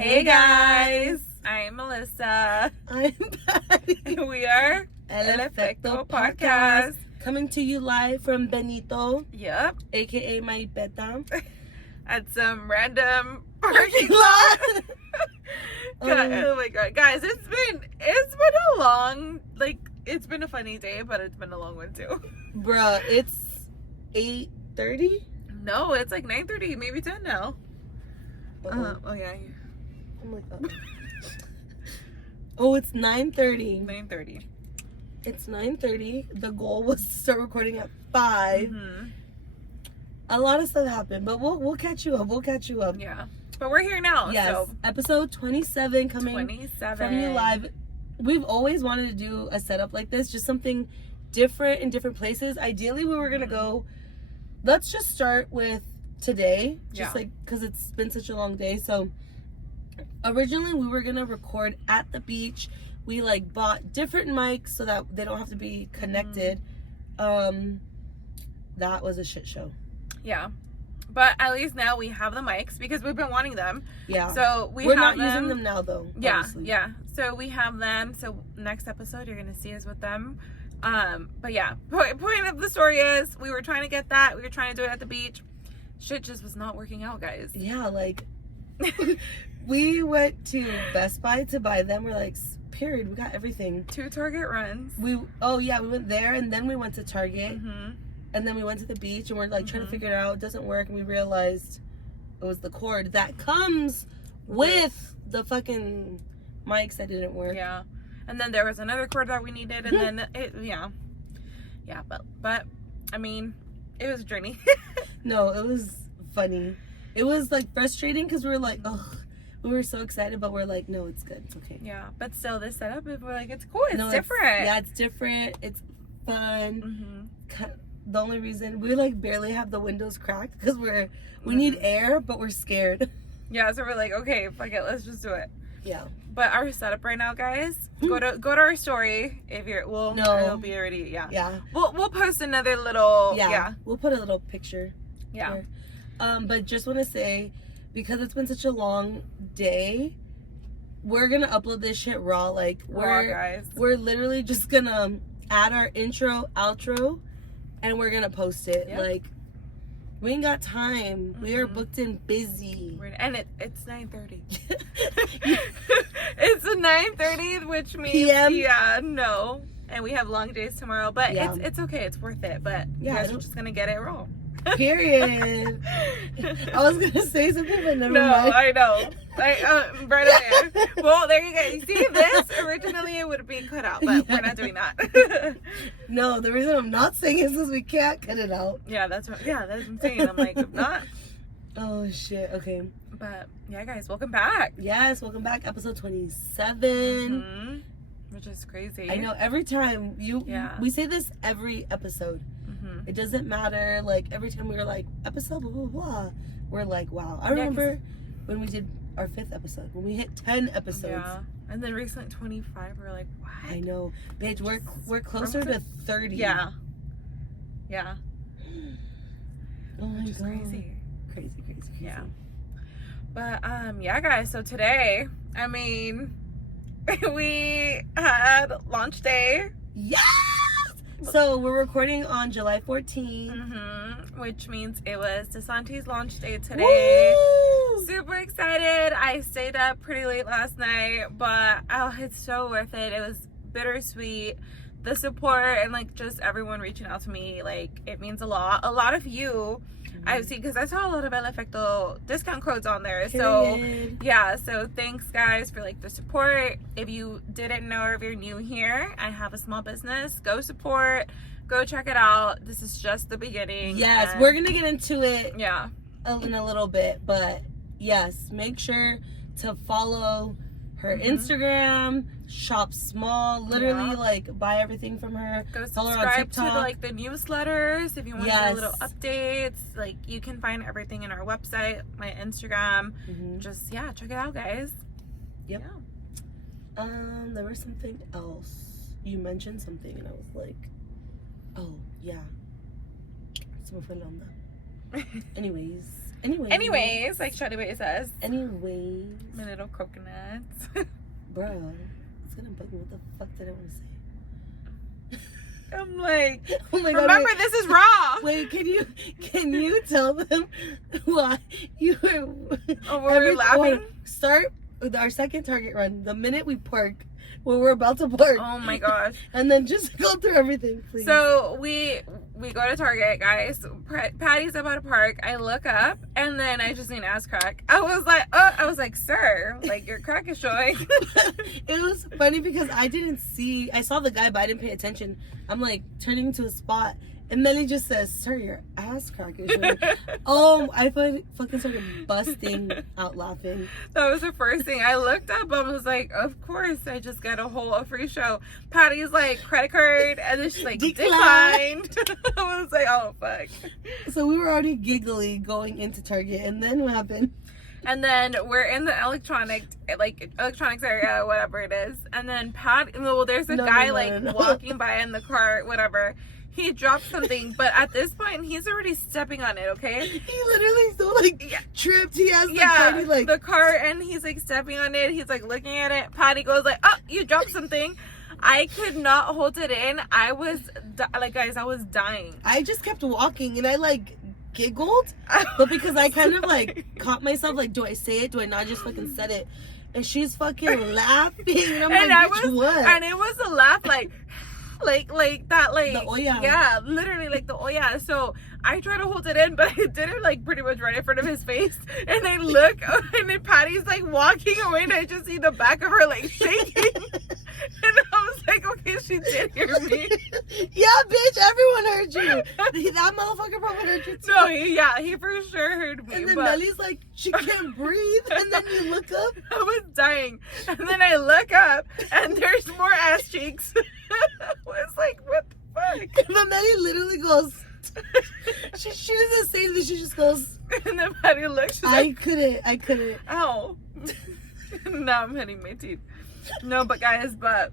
Hey guys, I'm Melissa. I'm Patty. We are El Efecto Podcast. Coming to you live from Benito. Yep. AKA my beta. At some random parking lot. Oh my god. Guys, it's been a long, it's been a funny day, but it's been a long one too. Bruh, it's 8:30? No, it's like 9:30, maybe 10 now. Oh yeah. I'm like, oh, it's 9:30. 9:30. It's 9:30. The goal was to start recording at 5. Mm-hmm. A lot of stuff happened, but we'll catch you up. Yeah. But we're here now. Yes. So. Episode 27 coming 27. from you live. We've always wanted to do a setup like this, just something different in different places. Ideally, we were going to go, let's just start with today, just because it's been such a long day. So originally we were going to record at the beach. We bought different mics so that they don't have to be connected. That was a shit show. Yeah. But at least now we have the mics because we've been wanting them. Yeah. So we're not using them now though. Yeah. Honestly. Yeah. So we have them. So next episode you're gonna see us with them. But yeah, point of the story is we were trying to get that. We were trying to do it at the beach. Shit just was not working out, guys. Yeah, we went to Best Buy to buy them. We're like, period, we got everything. 2 Target runs. We went there and then we went to Target. Mm-hmm. And then we went to the beach and we're trying to figure it out. It doesn't work. And we realized it was the cord that comes with the fucking mics that didn't work. Yeah. And then there was another cord that we needed. And then yeah, but I mean, it was a journey. No, it was funny. It was frustrating because we were like, oh, we were so excited, but we're like, no, it's good. It's okay. Yeah. But still, this setup, we're like, it's cool. It's different. It's different. It's fun. Mm-hmm. The only reason we barely have the windows cracked because we need air, but we're scared. Yeah, so we're like, okay, fuck it, let's just do it. Yeah. But our setup right now, guys, go to our story if you're it'll be already We'll post another little We'll put a little picture. Yeah. Here. But just want to say, because it's been such a long day, we're gonna upload this shit raw. Raw, guys. We're literally just gonna add our intro, outro. And we're gonna post it. Yep. We ain't got time. We are booked and busy. And it's 9:30. It's 9:30, which means PM? No. And we have long days tomorrow, but it's okay. It's worth it. But you guys are just gonna get it raw. Period. I was gonna say something, but never mind. No, I know. Right away. Well, there you go. You see, this originally it would be cut out, but we're not doing that. No, the reason I'm not saying is because we can't cut it out. Yeah, that's what I'm saying. I'm like, if not. Oh shit. Okay. But yeah, guys, welcome back. Yes, welcome back. Episode 27. Mm-hmm. Which is crazy. I know. Every time we say this every episode. It doesn't matter. Every time we were like, episode blah blah blah, we're like, wow. I remember when we did our 5th episode, when we hit 10 episodes. Yeah. And then recently 25, we're like, what? I know. Bitch, we're closer to 30. Yeah. Yeah. Oh my God. Crazy. Crazy. Yeah. But yeah, guys, so today, I mean, we had launch day. Yes! So we're recording on July 14th. Which means it was D.Santi's launch day today. Woo! Super excited. I stayed up pretty late last night, but it's so worth it. It was bittersweet. The support and just everyone reaching out to me, it means a lot. A lot of you I see, because I saw a lot of El Efecto discount codes on there. Period. So yeah, so thanks guys for the support. If you didn't know, or if you're new here, I have a small business. Go support, go check it out. This is just the beginning. Yes, we're gonna get into it in a little bit, but yes, make sure to follow her Instagram, shop small, literally buy everything from her. Go follow subscribe her on to the newsletters if you want to get little updates. You can find everything in our website, my Instagram. Just check it out, guys. Yep. Yeah. There was something else. You mentioned something and I was like, oh yeah. Se me fue la onda. Anyways, Anyways, like Shadi Bay says. Anyways. My little coconuts. Bro, it's gonna bug me. What the fuck did I want to say? I'm like, oh my God, remember, this is raw. Wait, can you tell them why you were... Oh, we're laughing? Start with our second Target run the minute we park, when we're about to park. Oh my gosh. And then just go through everything, please. So we go to Target, guys. Patty's about to park. I look up, and then I just seen ass crack. I was like, sir, like, your crack is showing. It was funny because I saw the guy, but I didn't pay attention. I'm like turning to a spot, and then he just says, sir, your ass crack is showing. I fucking started busting out laughing. That was the first thing. I looked up, I was like, of course, I just got a free show. Patty's like, credit card, and then she's like, declined. I was like, oh, fuck. So we were already giggly going into Target, and then what happened? And then we're in the electronics area, whatever it is. And then there's a guy walking by in the car, whatever. He dropped something, but at this point, he's already stepping on it, okay? He literally tripped. He has the car, and he's like stepping on it. He's like looking at it. Patty goes like, oh, you dropped something. I could not hold it in. I was, guys, I was dying. I just kept walking, and I giggled, but because I kind of caught myself, do I say it? Do I not just fucking said it? And she's fucking laughing, and I'm what? And it was a laugh like that, the Oya. Yeah, literally the Oya. So I try to hold it in, but I did it pretty much right in front of his face. And I look, and then Patty's walking away, and I just see the back of her shaking. And I was like, okay, she did hear me. Yeah, bitch, everyone heard you. That motherfucker probably heard you too. No, he for sure heard me. And then Melly's like, she can't breathe. And then you look up. I was dying. And then I look up, and there's more ass cheeks. I was like, what the fuck? But Mely literally goes, she doesn't say anything, she just goes. And then Patty looks, I couldn't. Ow. Now I'm hitting my teeth. No, but guys, that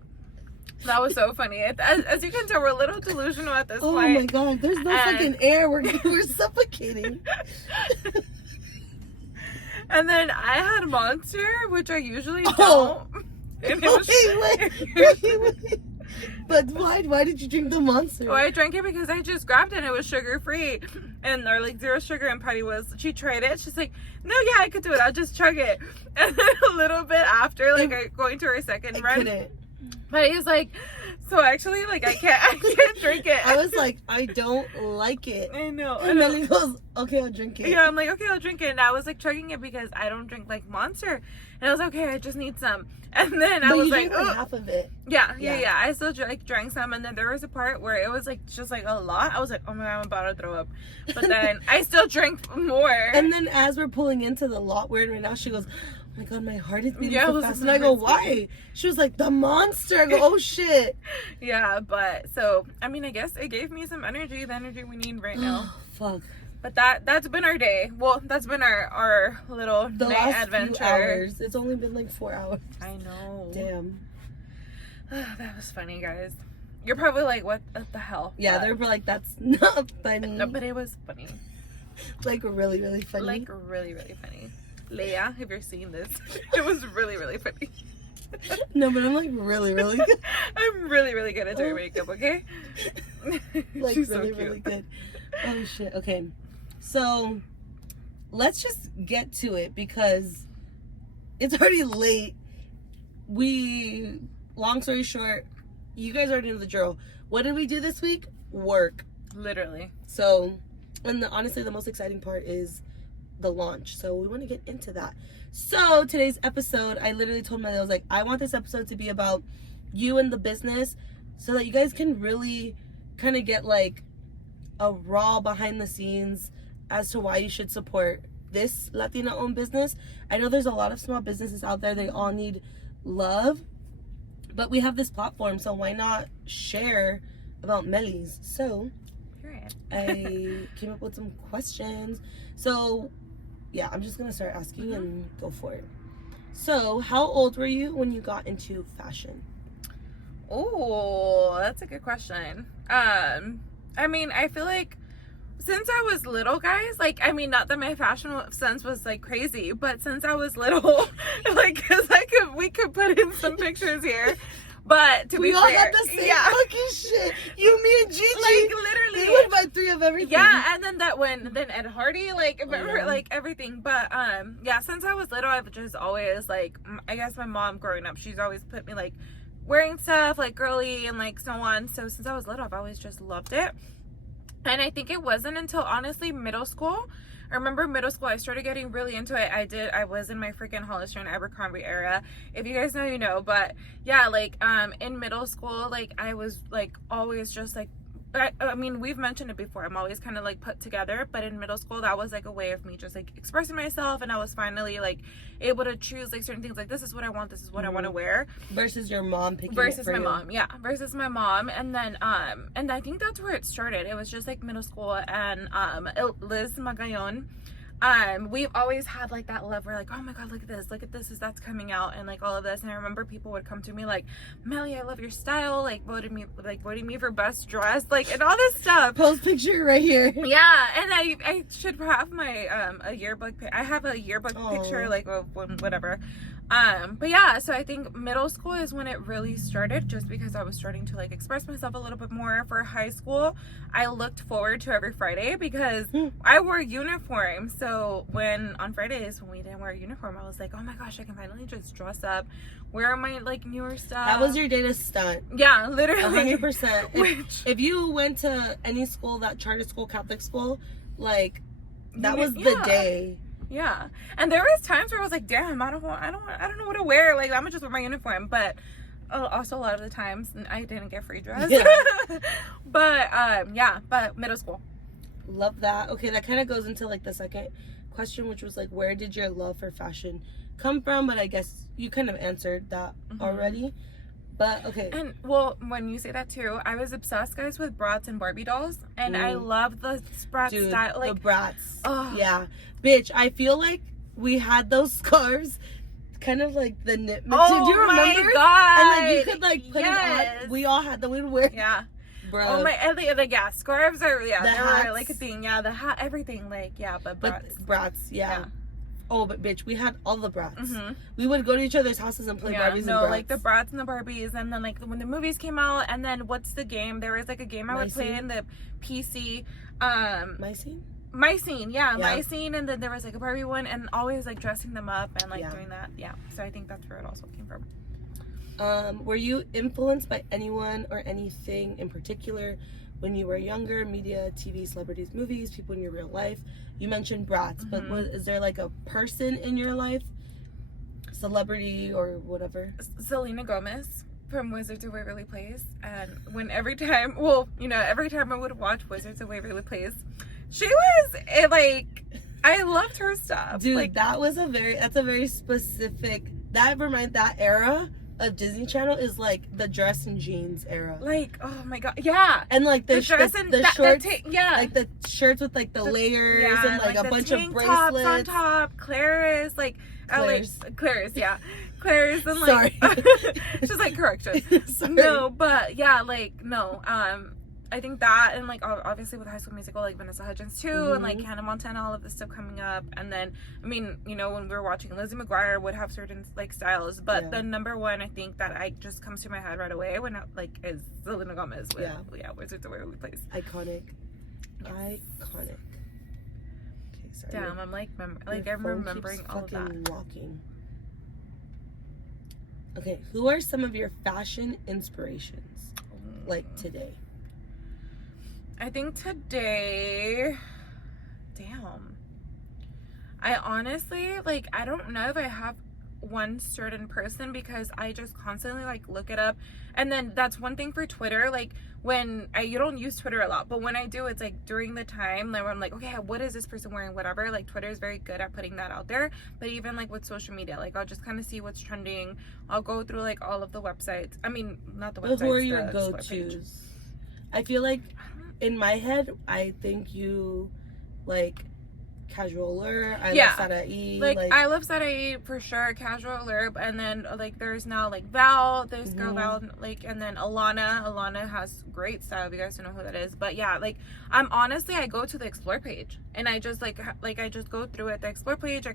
was so funny. As you can tell, we're a little delusional at this point. Oh my God, there's no fucking air. We're suffocating. And then I had Monster, which I usually don't. And wait. But why did you drink the Monster? Well, I drank it because I just grabbed it and it was sugar free and or 0 sugar, and Patty she tried it. She's like, no, yeah, I could do it. I'll just chug it. And then a little bit after, going to her second run, couldn't. Patty's like, so actually, I can't drink it. I was like, I don't like it. I know. And then he goes, okay, I'll drink it. Yeah, I'm like, okay, I'll drink it. And I was chugging it because I don't drink Monster. And I was like, okay, I just need some. And then I was like, oh, half of it. Yeah. I still drank some, and then there was a part where it was just a lot. I was like, oh my God, I'm about to throw up. But then I still drank more. And then as we're pulling into the lot, we're in right now, she goes, oh my God, my heart is beating so fast. And I go, why? She was like, the Monster. I go, oh shit. Yeah, but so I guess it gave me some energy, the energy we need right now. Fuck. But that's been our day. Well, that's been our little night adventure. Few hours. It's only been 4 hours. I know. Damn. That was funny, guys. You're probably like, what the hell? Yeah, they're like, that's not funny. No, but it was funny. Really, really funny. Really, really funny. Leia, if you're seeing this, it was really, really funny. No, but I'm really, really good. I'm really, really good at doing makeup, okay? She's really, so really good. Oh shit. Okay. So let's just get to it because it's already late. Long story short, you guys already know the drill. What did we do this week? Work. Literally. So, and honestly, the most exciting part is the launch. So we want to get into that. So today's episode, I literally told Mely, I was like, I want this episode to be about you and the business so that you guys can really kind of get a raw behind the scenes as to why you should support this Latina owned business. I know there's a lot of small businesses out there. They all need love, but we have this platform, so why not share about Mely's? So I came up with some questions. So yeah, I'm just gonna start asking and go for it. So how old were you when you got into fashion? Oh, that's a good question. I feel like since I was little, guys, like, I mean, not that my fashion sense was like crazy, but since I was little, like, cause we could put in some pictures here. But to we be all fair, had the same fucking shit. You, me, and Gigi. Like, literally. We would buy 3 of everything. Yeah, and then then Ed Hardy, like, remember, like, everything. But, yeah, since I was little, I've just always, like, I guess my mom growing up, she's always put me, like, wearing stuff, like, girly and, like, so on. So since I was little, I've always just loved it. And I think it wasn't until, honestly, middle school. I remember middle school, I started getting really into it. I was in my freaking Hollister and Abercrombie era. If you guys know, you know. But yeah, like, in middle school, like, I was, like, always just, like, I mean, we've mentioned it before. I'm always kind of, like, put together. But in middle school, that was, like, a way of me just, like, expressing myself. And I was finally, like, able to choose, like, certain things. Like, this is what I want. This is what I want to wear. Versus your mom picking versus it for my you. mom. Yeah, versus my mom. And then, and I think that's where it started. It was just, like, middle school. And Liz Magayon, we've always had, like, that love where, like, oh my god, look at this is that's coming out, and, like, all of this. And I remember people would come to me like, Mely, I love your style, like, voting me for best dress, like, and all this stuff. Post picture right here. Yeah, and I should have my a yearbook. I have a yearbook picture, like, whatever. But yeah, so I think middle school is when it really started, just because I was starting to, like, express myself a little bit more. For high school, I looked forward to every Friday because I wore uniform. So when on Fridays when we didn't wear a uniform, I was like, oh my gosh, I can finally just dress up, wear my, like, newer stuff. That was your day to stunt. Yeah, literally. 100%. If you went to any school, that charter school, Catholic school, like, that was the day. Yeah, and there was times where I was like, damn, I don't know what to wear. Like, I'm gonna just wear my uniform. But also a lot of the times I didn't get free dress. Yeah. But middle school. Love that. Okay, that kind of goes into, like, the second question, which was, like, where did your love for fashion come from? But I guess you kind of answered that already. But okay. And well, when you say that too, I was obsessed, guys, with Bratz and Barbie dolls, and I love the Bratz style. Like, the Bratz. Oh. Yeah, bitch. I feel like we had those scarves, kind of like the knit material. Do you remember? My god! And like you could, like, put it on. We all had them. We'd wear. Yeah. Bro. Oh my! And yeah, scarves are they hats. were like a thing. Yeah, the hat, everything. Like, yeah, but Bratz, yeah. Oh, but bitch, we had all the Bratz. We would go to each other's houses and play Barbies and Bratz. Like the Bratz and the Barbies, and then, like, when the movies came out, and then what's the game? There was, like, a game I would play in the PC. Mycene, yeah, Mycene, and then there was, like, a Barbie one, and always, like, dressing them up and, like, doing that. Yeah, so I think that's where it also came from. Were you influenced by anyone or anything in particular when you were younger? Media, TV, celebrities, movies, people in your real life? You mentioned Bratz, but is there, like, a person in your life, celebrity or whatever? Selena Gomez from Wizards of Waverly Place. And every time I would watch Wizards of Waverly Place, she was like, I loved her stuff. Dude, like, that's a very specific, that era of Disney Channel is, like, the dress and jeans era. Like, oh my god, yeah. And, like, the shorts, like the shirts with, like, the layers and, like, a bunch of bracelets on top. Claire's, like, Claire's, yeah. Claire's, and, like, sorry. She's like, correction. Sorry. No, but yeah, like, no. I think that, and, like, obviously with High School Musical, like, Vanessa Hudgens too, and, like, Hannah Montana, all of this stuff coming up. And then, I mean, you know, when we were watching, Lizzie McGuire would have certain, like, styles, but the number one, I think, that I just comes to my head right away is Selena Gomez with Wizards of Waverly Place. Iconic. Yes. Iconic. Okay, sorry. Damn, I'm like, I'm remembering all of that. Walking. Okay, who are some of your fashion inspirations, like, today? I think today, I honestly, like, I don't know if I have one certain person, because I just constantly, like, look it up. And then that's one thing for Twitter, like, when you don't use Twitter a lot, but when I do, it's like during the time where I'm like, okay, what is this person wearing, whatever. Like, Twitter is very good at putting that out there. But even, like, with social media, like, I'll just kind of see what's trending. I'll go through, like, all of the websites. I mean, not the websites, who are your go-tos? I feel like in my head, I think you, like, casual allure. I Yeah. love Sarai. Like, I love Sarai for sure, casual allure, and then like there's now like Val, there's girl Val, like, and then Alana has great style if you guys don't know who that is. But yeah, like I'm honestly, I go to the explore page and I just like I just go through it, the explore page.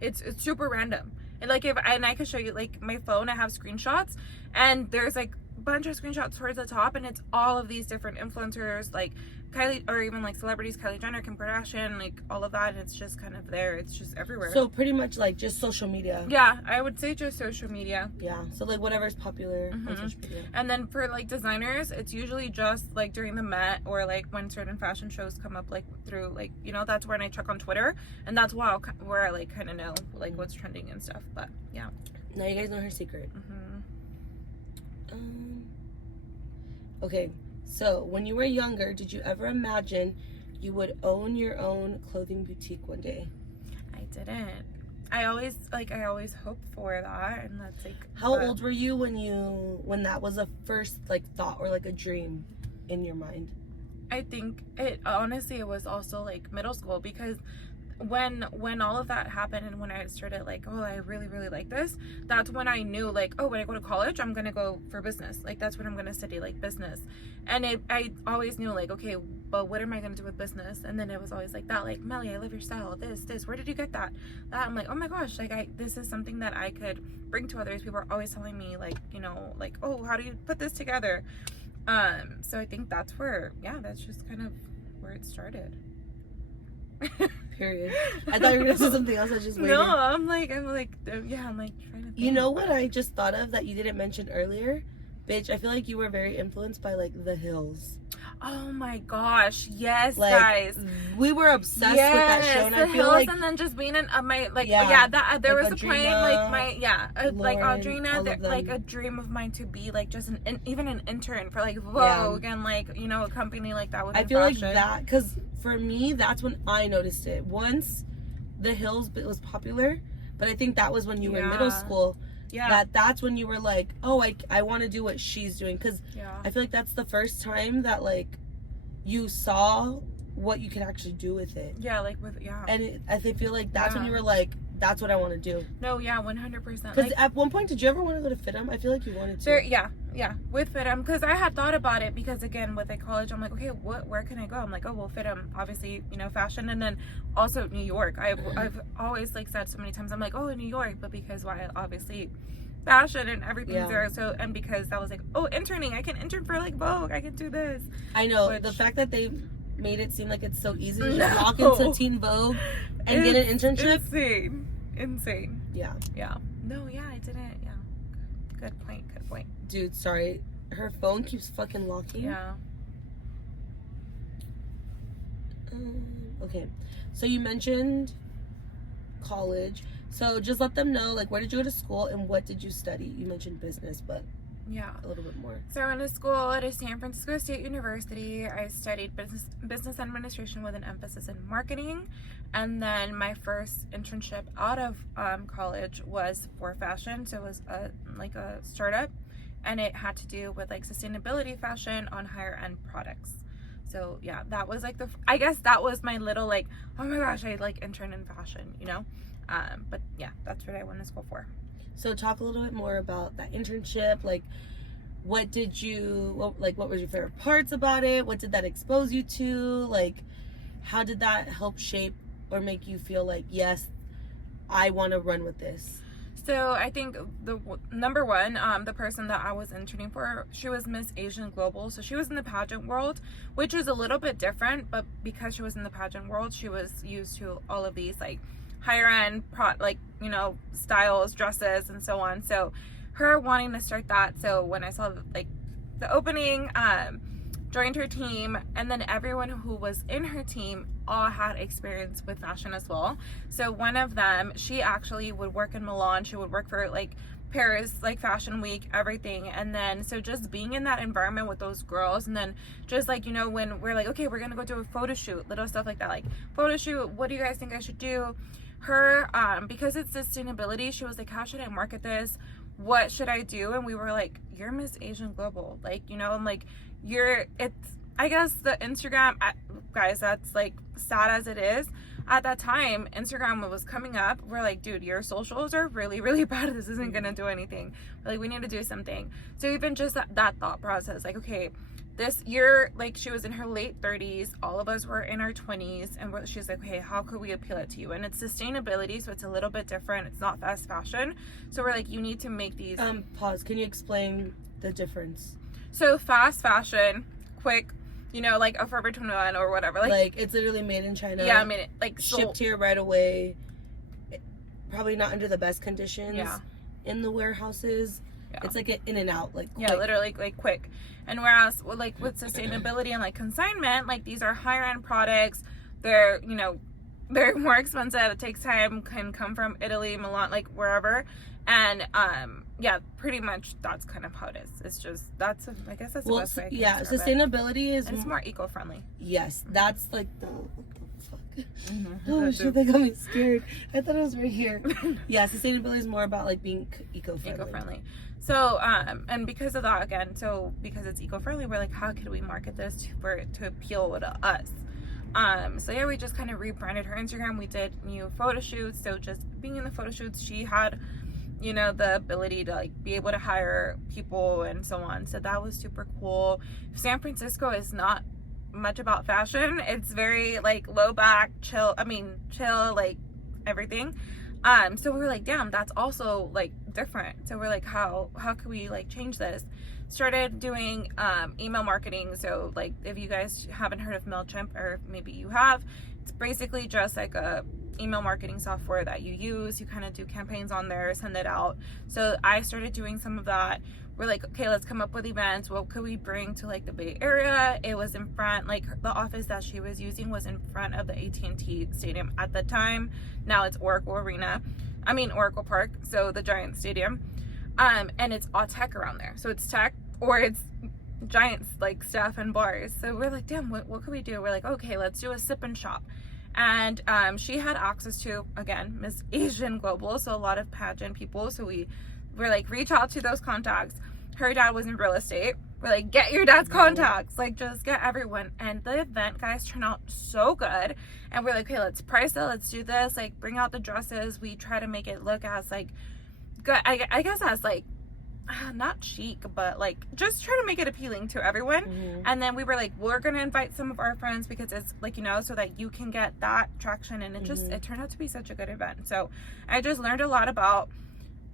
It's super random. And like and I could show you like my phone, I have screenshots and there's like a bunch of screenshots towards the top and it's all of these different influencers like Kylie, or even like celebrities, Kylie Jenner, Kim Kardashian, like all of that. It's just kind of there. It's just everywhere. So pretty much like just social media. Yeah, I would say just social media. Yeah. So like whatever's popular on social media. And then for like designers, it's usually just like during the Met or like when certain fashion shows come up, like through like, you know, that's when I check on Twitter and that's where I like kind of know like what's trending and stuff. But yeah. Now you guys know her secret. Okay. So, when you were younger, did you ever imagine you would own your own clothing boutique one day? I didn't. I always hoped for that, and that's like. How old were you when that was a first like thought or like a dream in your mind? I think it was also like middle school because when all of that happened and when I started like, oh, I really really like this, that's when I knew like, oh, when I go to college I'm gonna go for business, like that's what I'm gonna study, like business. And I always knew like, okay, but what am I gonna do with business? And then it was always like that, like, Mely, I love your style, this where did you get that I'm like, oh my gosh, like this is something that I could bring to others. People are always telling me like, you know, like, oh, how do you put this together? So I think that's just kind of where it started. Period. I thought you were gonna say something else. I was just waiting. No, I'm like trying to think. You know what I just thought of that you didn't mention earlier? Bitch, I feel like you were very influenced by like The Hills. Oh my gosh, yes, like, guys. We were obsessed with that show, and The I feel Hills, like, and then just being in my like there like was Audrina, a point like like Lauren, Audrina, like a dream of mine to be like just even an intern for like Vogue and like, you know, a company like that with I feel fashion. like that, because for me that's when I noticed it. Once The Hills was popular, but I think that was when you were in middle school. Yeah, that's when you were like, oh, I want to do what she's doing, because I feel like that's the first time that like you saw what you could actually do with it. And I feel like that's when you were like, that's what I want to do. No, 100%. Because like, at one point, did you ever want to go to FITM? I feel like you wanted to. With FITM, because I had thought about it, because again, with like college, I'm like, okay, where can I go? I'm like, oh, well, FITM, obviously, you know, fashion, and then also New York. I've always like said so many times, I'm like, oh, New York, but because obviously fashion and everything's there. So, and because I was like, oh, interning, I can intern for like Vogue, I can do this. I know, the fact that they made it seem like it's so easy to just walk into Teen Vogue and get an internship. Insane. Yeah. No, I didn't. Good point. Dude, sorry, her phone keeps fucking locking. Yeah. Okay, so you mentioned college, so just let them know, like, where did you go to school and what did you study? You mentioned business, but a little bit more. So I went to school at San Francisco State University. I studied business administration with an emphasis in marketing, and then my first internship out of college was for fashion. So it was a startup, and it had to do with like sustainability fashion on higher end products. So yeah, that was like I guess that was my little like, oh my gosh, I like intern in fashion, you know. But yeah, that's what I went to school for. So talk a little bit more about that internship. Like, what was your favorite parts about it? What did that expose you to? Like, how did that help shape or make you feel like, yes, I want to run with this? So I think the number one, the person that I was interning for, she was Miss Asian Global. So she was in the pageant world, which is a little bit different, but because she was in the pageant world, she was used to all of these like higher end styles, dresses, and so on. So her wanting to start that, so when I saw like the opening, joined her team, and then everyone who was in her team all had experience with fashion as well. So one of them, she actually would work in Milan. She would work for like Paris, like Fashion Week, everything. And then so just being in that environment with those girls, and then just like, you know, when we're like, okay, we're gonna go do a photo shoot, little stuff like that, like photo shoot, what do you guys think I should do? Her because it's sustainability, she was like, how should I market this? What should I do? And we were like, you're Miss Asian Global, like, you know, I'm like, I guess the Instagram, guys, that's like sad as it is. At that time, Instagram was coming up. We're like, dude, your socials are really, really bad. This isn't going to do anything. We're like, we need to do something. So even just that thought process, like, okay, this year, like, she was in her late 30s. All of us were in our 20s. And she's like, okay, how could we appeal it to you? And it's sustainability, so it's a little bit different. It's not fast fashion. So we're like, you need to make these... Pause. Can you explain the difference? So fast fashion, quick, you know, like a Forever 21 or whatever. Like it's literally made in China. Yeah, I mean, like... shipped here right away. Probably not under the best conditions. Yeah. In the warehouses. Yeah. It's like an in and out, like quick. Yeah, literally like quick. And whereas like with sustainability and like consignment, like these are higher end products. They're, you know, they're more expensive. It takes time, can come from Italy, Milan, like wherever. And yeah, pretty much that's kind of how it is. It's just I guess that's the best way. Yeah, sustainability is, and it's more eco-friendly. Yes, that's like the Mm-hmm. oh shit, that got me scared. I thought it was right here. Yeah, sustainability is more about like being eco-friendly. So and because of that, again, so because it's eco-friendly, we're like, how could we market this to appeal to us? So yeah, we just kind of rebranded her Instagram. We did new photo shoots. So just being in the photo shoots, she had, you know, the ability to like be able to hire people and so on. So that was super cool. San Francisco is not much about fashion. It's very like low back, chill, like everything. So we were like, damn, that's also like different. So we're like, how could we like change this? Started doing email marketing. So like if you guys haven't heard of MailChimp, or maybe you have, it's basically just like a email marketing software that you use. You kind of do campaigns on there, send it out. So I started doing some of that. We're like, okay, let's come up with events. What could we bring to like the Bay Area? It was in front, like the office that she was using was in front of the AT&T Stadium at the time. Now it's Oracle Park, so the Giant Stadium. And it's all tech around there. So it's tech, or it's Giants like stuff and bars. So we're like, damn, what could we do? We're like, okay, let's do a sip and shop. And she had access to, again, Miss Asian Global, so a lot of pageant people. So we're like, reach out to those contacts. Her dad was in real estate. We're like, get your dad's contacts. Like, just get everyone. And the event, guys, turned out so good. And we're like, okay, let's price it. Let's do this. Like, bring out the dresses. We try to make it look as, like, good. I guess as, like, not chic, but, like, just try to make it appealing to everyone. Mm-hmm. And then we were like, we're going to invite some of our friends because it's, like, you know, so that you can get that traction. And it turned out to be such a good event. So I just learned a lot about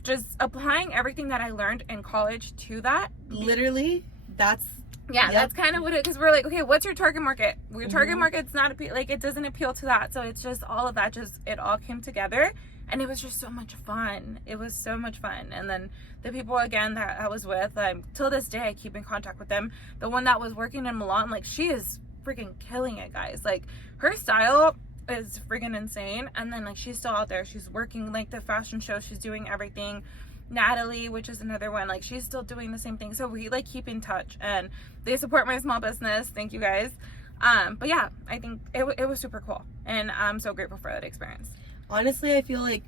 just applying everything that I learned in college to that. Literally, that's kind of what it, because we're like, okay, what's your target market? Your target market's not like, it doesn't appeal to that. So it's just all of that, just it all came together, and it was just so much fun. It was so much fun. And then the people, again, that I was with, till this day I keep in contact with them. The one that was working in Milan, like, she is freaking killing it, guys. Like, her style is freaking insane. And then like, she's still out there, she's working like the fashion show, she's doing everything. Natalie, which is another one, like, she's still doing the same thing. So we like keep in touch, and they support my small business. Thank you guys. But yeah, I think it was super cool, and I'm so grateful for that experience. Honestly, I feel like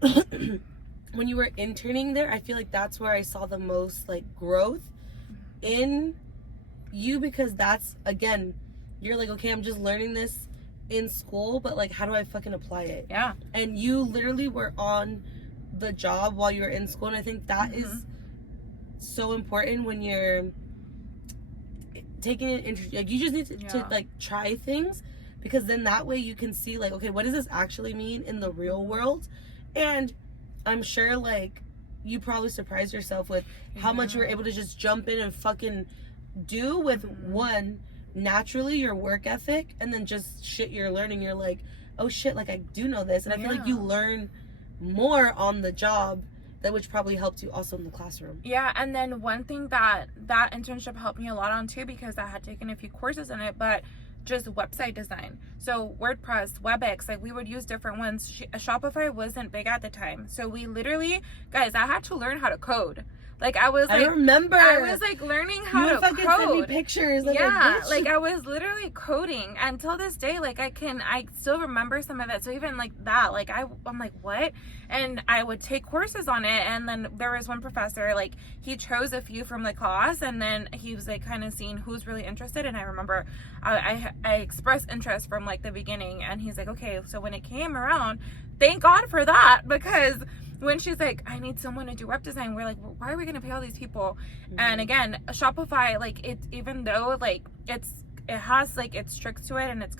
when you were interning there, I feel like that's where I saw the most like growth in you, because that's, again, you're like, okay, I'm just learning this in school, but like, how do I fucking apply it? Yeah. And you literally were on the job while you were in school, and I think that is so important when you're taking it. Like, you just need to like try things, because then that way you can see like, okay, what does this actually mean in the real world? And I'm sure like you probably surprised yourself with how much you were able to just jump in and fucking do with one, naturally, your work ethic, and then just shit you're learning. You're like, oh shit, like I do know this. And I feel like you learn more on the job, that which probably helped you also in the classroom. Yeah, and then one thing that internship helped me a lot on too, because I had taken a few courses in it, but just website design. So WordPress, WebEx, like we would use different ones. Shopify wasn't big at the time. So we literally, guys, I had to learn how to code. Like I was like, I remember. I was like learning how to code. Send me pictures. Yeah, like I was literally coding, and till this day, like I still remember some of it. So even like that, like I'm like, what? And I would take courses on it, and then there was one professor, like he chose a few from the class, and then he was like kind of seeing who's really interested. And I remember I expressed interest from like the beginning, and he's like, okay, so when it came around, thank God for that, because when she's like, I need someone to do web design, we're like, well, why are we gonna pay all these people? And again, Shopify, like it, even though like it has like its tricks to it, and it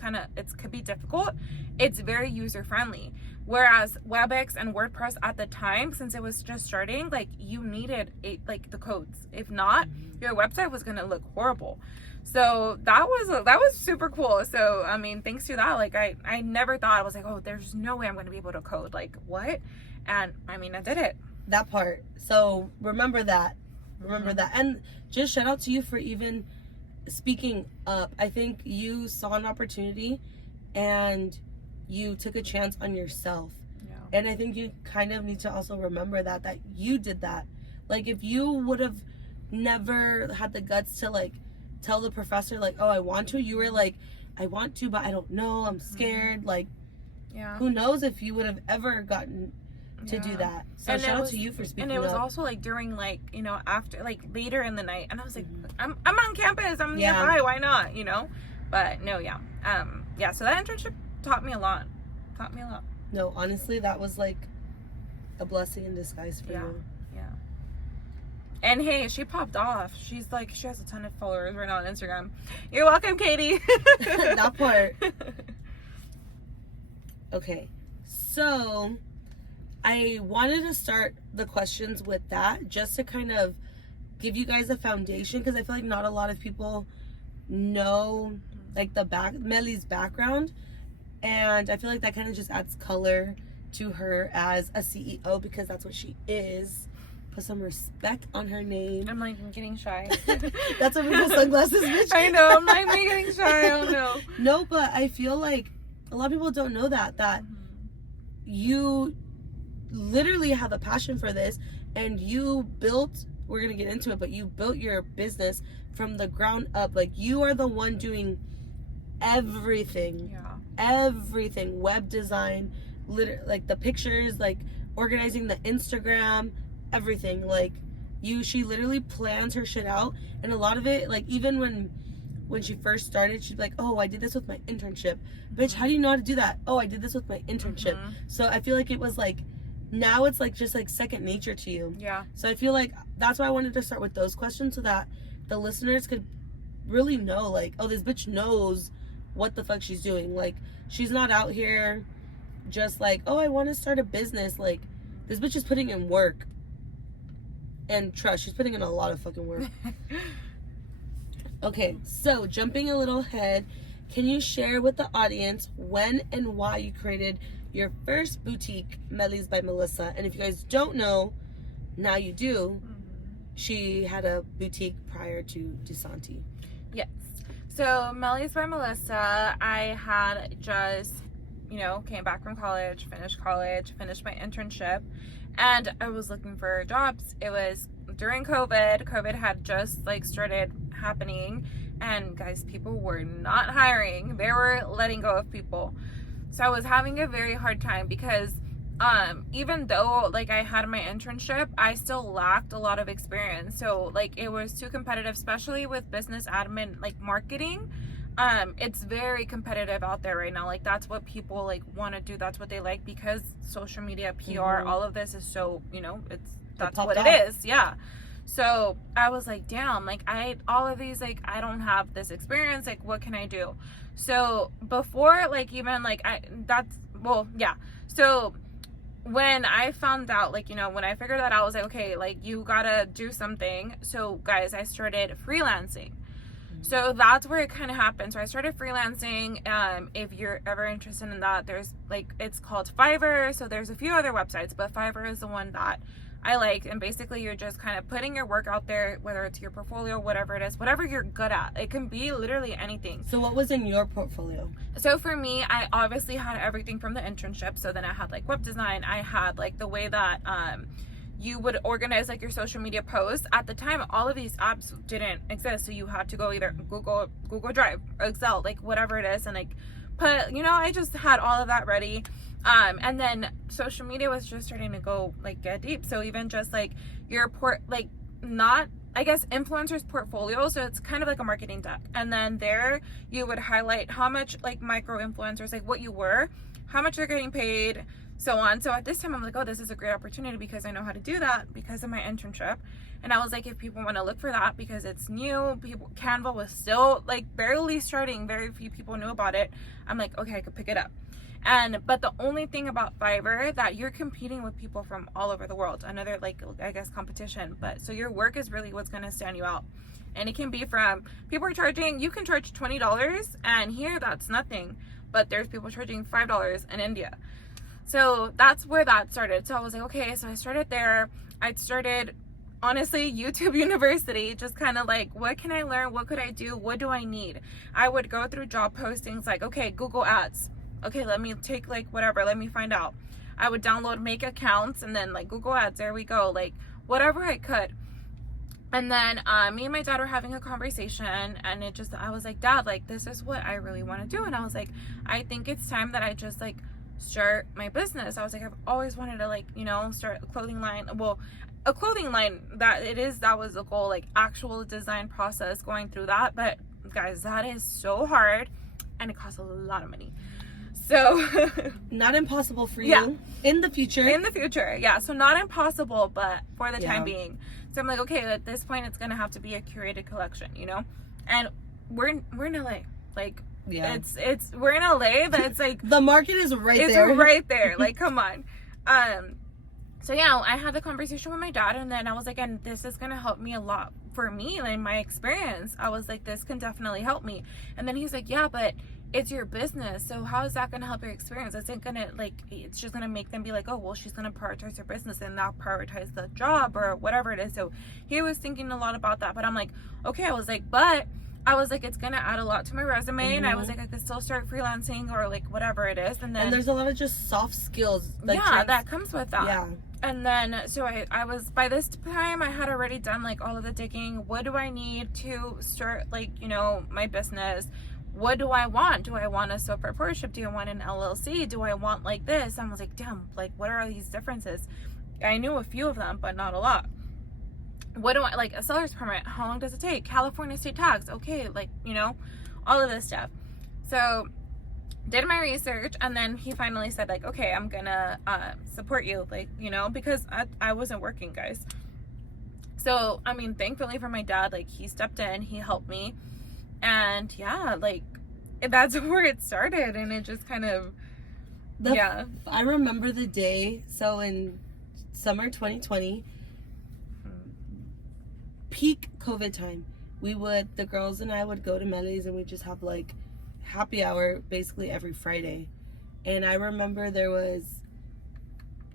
could be difficult, it's very user friendly. Whereas WebEx and WordPress at the time, since it was just starting, like you needed like the codes. If not, your website was gonna look horrible. So that was super cool. So I mean, thanks to that, like I never thought, I was like, oh, there's no way I'm gonna be able to code. Like what? And I mean, I did it. That part. So remember that. And just shout out to you for even speaking up. I think you saw an opportunity and you took a chance on yourself. Yeah. And I think you kind of need to also remember that you did that. Like if you would have never had the guts to like tell the professor like, oh, I want to, you were like, I want to, but I don't know, I'm scared. Like, yeah, who knows if you would have ever gotten to do that. So and shout out to you for speaking up. And it was also like during like, you know, after like later in the night, and I was like, I'm on campus, I'm nearby, why not, you know? But no, yeah, so that internship taught me a lot. No, honestly, that was like a blessing in disguise for you. Yeah. And hey, she popped off. She's like, she has a ton of followers right now on Instagram. You're welcome, Katie. That part. Okay, so I wanted to start the questions with that just to kind of give you guys a foundation, because I feel like not a lot of people know like Mely's background, and I feel like that kind of just adds color to her as a CEO, because that's what she is. Put some respect on her name. I'm like, I'm getting shy. That's why we put sunglasses, bitch. I know, I'm like, I'm getting shy. Oh no. No, but I feel like a lot of people don't know that you literally have a passion for this, and you built, we're gonna get into it, but you built your business from the ground up. Like you are the one doing everything. Everything, web design, like the pictures, like organizing the Instagram, everything. Like she literally plans her shit out, and a lot of it, like even when she first started, she'd be like, oh, I did this with my internship. Bitch, how do you know how to do that? Oh, I did this with my internship. So I feel like it was like, now it's like just like second nature to you. Yeah. So I feel like that's why I wanted to start with those questions, so that the listeners could really know like, oh, this bitch knows what the fuck she's doing. Like she's not out here just like, oh, I want to start a business. Like this bitch is putting in work. And trust, she's putting in a lot of fucking work. Okay, so jumping a little ahead, can you share with the audience when and why you created your first boutique, Mely's by Melissa? And if you guys don't know, now you do. She had a boutique prior to D.Santi. Yes. So Mely's by Melissa, I had just, came back from college, finished my internship, and I was looking for jobs. It was during COVID. COVID had just started happening, and guys, people were not hiring. They were letting go of people. So I was having a very hard time because even though I had my internship, I still lacked a lot of experience. So it was too competitive, especially with business admin, marketing. It's very competitive out there right now. That's what people want to do. That's what they like, because social media, PR, all of this is so, that's what it is. Yeah. So I was like, damn, all of these, I don't have this experience. What can I do? So before, So when I found out, when I figured that out, I was like, okay, you gotta do something. So guys, I started freelancing. So that's where it kind of happened. So I started freelancing. If you're ever interested in that, there's it's called Fiverr. So there's a few other websites, but Fiverr is the one that I like. And basically you're just kind of putting your work out there, whether it's your portfolio, whatever it is, whatever you're good at. It can be literally anything. So what was in your portfolio? So for me, I obviously had everything from the internship. So then I had web design. I had the way that, you would organize like your social media posts. At the time, all of these apps didn't exist, so you had to go either Google Drive, Excel, like whatever it is, and like put, you know, I just had all of that ready. And then social media was just starting to go like get deep. So even just like your not, I guess, influencers portfolio. So it's kind of like a marketing deck. And then there you would highlight how much like micro influencers, like what you were, how much they're getting paid, so on. So at this time I'm like, oh, this is a great opportunity because I know how to do that because of my internship. And I was like, if people want to look for that because it's new, Canva was still like barely starting, very few people knew about it. I'm like, okay, I could pick it up. But the only thing about Fiverr, that you're competing with people from all over the world, another like, I guess, competition. But so your work is really what's going to stand you out. And it can be from, people are charging, you can charge $20, and here that's nothing, but there's people charging $5 in India. So that's where that started. So I was like, okay, so I started there. I started, honestly, YouTube University, just kind of like, what can I learn? What could I do? What do I need? I would go through job postings like, okay, Google Ads. Okay, let me take like whatever, let me find out. I would download, make accounts, and then like Google Ads, there we go, like whatever I could. And then me and my dad were having a conversation, and I was like, Dad, like this is what I really want to do. And I was like, I think it's time that I just like start my business. I was like, I've always wanted to like, you know, start a clothing line. Well, a clothing line, that was the goal, like actual design process, going through that. But guys, that is so hard and it costs a lot of money. So not impossible for you in the future. Yeah. So not impossible, but for the time being. So I'm like, okay, at this point it's gonna have to be a curated collection, you know? And we're in LA. Like we're in LA, but it's like the market is right there. It's right there. Like, come on. So yeah, I had the conversation with my dad, and then I was like, and this is gonna help me a lot for me, like my experience. I was like, this can definitely help me. And then he's like, yeah, but it's your business, so how is that gonna help your experience? Isn't gonna, like, it's just gonna make them be like, oh, well, she's gonna prioritize her business and not prioritize the job or whatever it is. So he was thinking a lot about that, but I'm like, okay. I was like, it's gonna add a lot to my resume, and I was like, I could still start freelancing or like whatever it is. And there's a lot of just soft skills, like that comes with that. Yeah. And then so I was, by this time I had already done like all of the digging. What do I need to start, like, you know, my business? What do I want? Do I want a sole proprietorship? Do I want an LLC? Do I want like this? I was like, damn, like what are all these differences? I knew a few of them, but not a lot. What do I, like a seller's permit? How long does it take? California state tax. Okay, like, you know, all of this stuff. So did my research, and then he finally said like, okay, I'm gonna support you, like, you know, because I wasn't working, guys. So I mean, thankfully for my dad, like he stepped in, he helped me. And yeah, like that's where it started, and it just kind of I remember the day. So in summer 2020, peak COVID time, the girls and I would go to Mely's, and we'd just have like happy hour basically every Friday. And I remember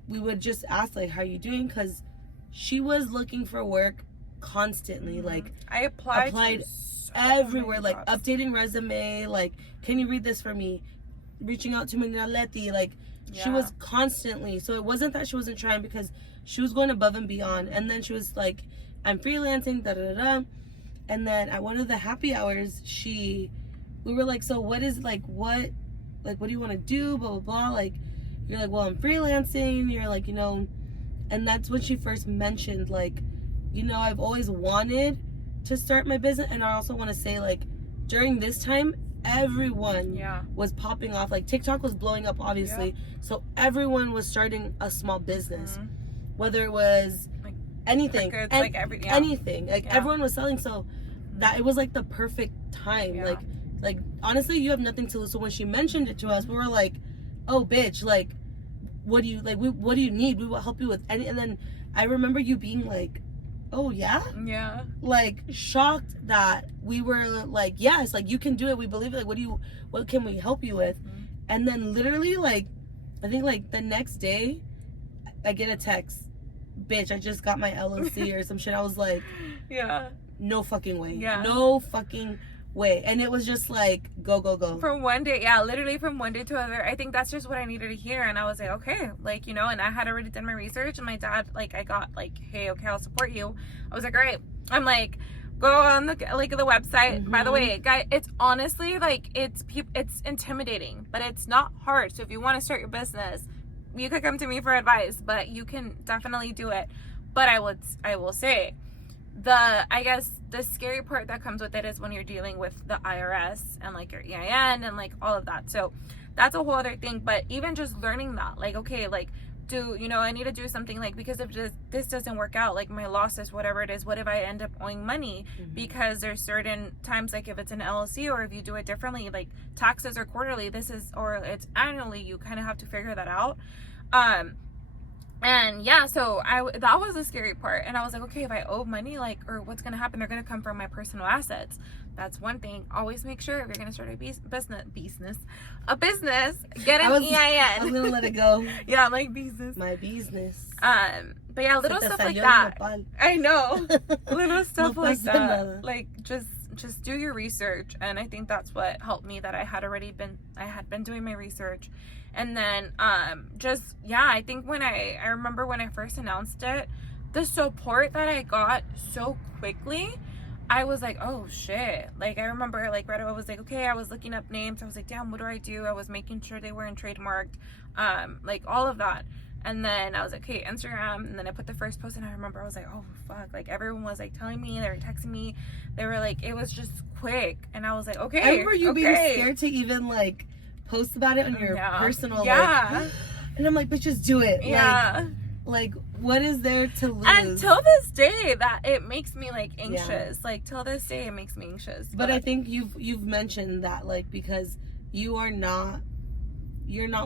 we would just ask like, how are you doing? Because she was looking for work constantly. Like I applied everywhere, like updating resume, like, can you read this for me, reaching out to Mely, like she was constantly. So it wasn't that she wasn't trying, because she was going above and beyond. And then she was like, I'm freelancing, and then at one of the happy hours, we were like, so what do you want to do, blah blah blah, like, you're like, well, I'm freelancing, you're like, you know. And that's when she first mentioned, like, you know, I've always wanted to start my business. And I also want to say, like, during this time, everyone was popping off. Like TikTok was blowing up, obviously, so everyone was starting a small business, whether it was like anything, anything, like everyone was selling. So that it was like the perfect time. Like honestly, you have nothing to lose. So when she mentioned it to us, we were like, oh bitch, like what do you need? We will help you with any. And then I remember you being like, oh yeah, like shocked that we were like, yes, like you can do it, we believe it, like what can we help you with? And then literally, like, I think like the next day I get a text, bitch, I just got my LLC or some shit. I was like, no fucking way, no fucking way. And it was just like, go. From one day, literally from one day to another. I think that's just what I needed to hear. And I was like, okay, like, you know, and I had already done my research, and my dad, like, I got like, hey, okay, I'll support you. I was like, all right. I'm like, go on the website. By the way, guys, it's honestly like, it's intimidating, but it's not hard. So if you want to start your business, you could come to me for advice, but you can definitely do it. But I will say, I guess the scary part that comes with it is when you're dealing with the IRS and like your EIN and like all of that. So that's a whole other thing. But even just learning that, like, okay, like, I need to do something, like, because if this doesn't work out, like my losses, whatever it is, what if I end up owing money? Because there's certain times, like if it's an LLC or if you do it differently, like taxes are quarterly, or it's annually, you kind of have to figure that out. And yeah, so that was the scary part. And I was like, okay, if I owe money, like, or what's going to happen, they're going to come from my personal assets. That's one thing. Always make sure if you're going to start a business, get an EIN. I was going to let it go. Yeah, like business. My business. But yeah, little stuff like that. I know. Little stuff like that. Like, just do your research. And I think that's what helped me, that I had been doing my research. And then, I think I remember when I first announced it, the support that I got so quickly, I was like, oh shit. Like, I remember, like, right away, I was like, okay, I was looking up names. I was like, damn, what do I do? I was making sure they weren't trademarked, like, all of that. And then I was like, okay, Instagram. And then I put the first post, and I remember I was like, oh, fuck. Like, everyone was, like, telling me. They were texting me. They were like, it was just quick. And I was like, okay. I remember you being scared to even, like, post about it on your personal, like, and I'm like, but just do it. Yeah. Like, what is there to lose? Until this day, that it makes me, like, anxious. Yeah. Like, till this day, it makes me anxious. But I think you've mentioned that, like, because you're not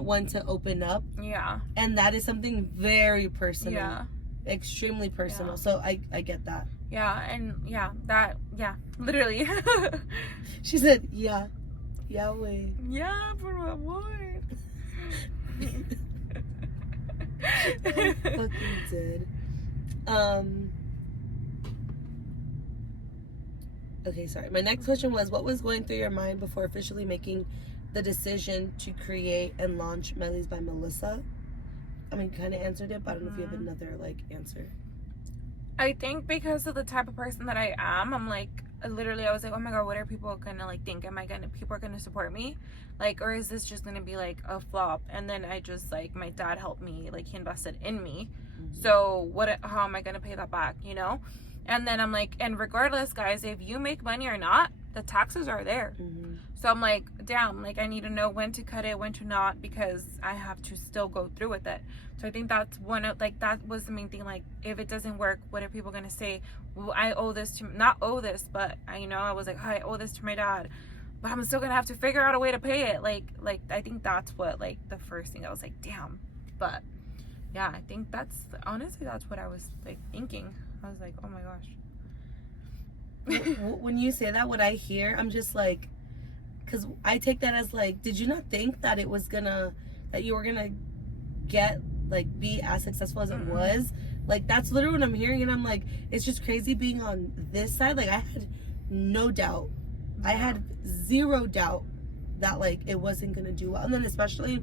one to open up. Yeah. And that is something very personal. Yeah. Extremely personal. Yeah. So I get that. Yeah, and literally. She said, yeah. Yahweh. Yeah, por favor. I fucking did. Okay, sorry. My next question was, what was going through your mind before officially making the decision to create and launch Mely's by Melissa? I mean, kind of answered it, but I don't know if you have another, like, answer. I think because of the type of person that I am, I'm like, literally, I was like, oh my god, what are people gonna, like, think? People are gonna support me? Like, or is this just gonna be, like, a flop? And then I just, like, my dad helped me, like, he invested in me. So how am I gonna pay that back, you know? And then I'm like, and regardless, guys, if you make money or not, the taxes are there. So I'm like, damn, like, I need to know when to cut it, when to not, because I have to still go through with it. So I think that's that was the main thing. Like, if it doesn't work, what are people going to say? Well, I owe this not owe this, but I was like, oh, I owe this to my dad, but I'm still going to have to figure out a way to pay it. Like, I think that's what, like, the first thing I was like, damn. But yeah, I think honestly, that's what I was, like, thinking. I was like, oh my gosh. When you say that, what I hear, I'm just like, because I take that as, like, did you not think that you were gonna get, like, be as successful as it was? Like, that's literally what I'm hearing, and I'm like, it's just crazy being on this side. Like, I had no doubt. I had zero doubt that, like, it wasn't gonna do well. And then especially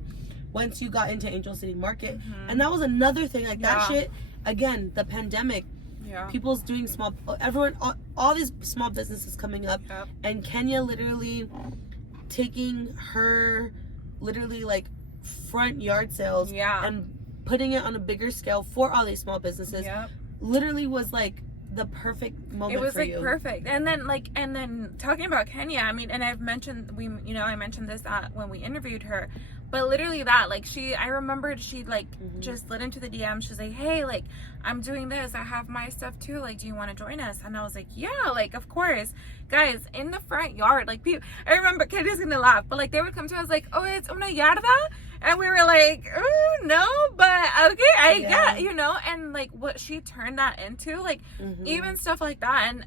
once you got into Angel City Market, and that was another thing, like, that shit, again, the pandemic. People's doing all these small businesses coming up, and Kenya literally taking her like front yard sales and putting it on a bigger scale for all these small businesses. Literally was like the perfect moment. It was like perfect. And then talking about Kenya, I mean, and I mentioned this when we interviewed her. But literally that, like, I remembered she, like, just slid into the DM. She's like, hey, like, I'm doing this. I have my stuff too. Like, do you want to join us? And I was like, yeah, like, of course. Guys, in the front yard, like, people, I remember, Kenya's going to laugh, but, like, they would come to us like, oh, it's una yarda? And we were like, no, but okay, I get, you know, and, like, what she turned that into, like, even stuff like that. And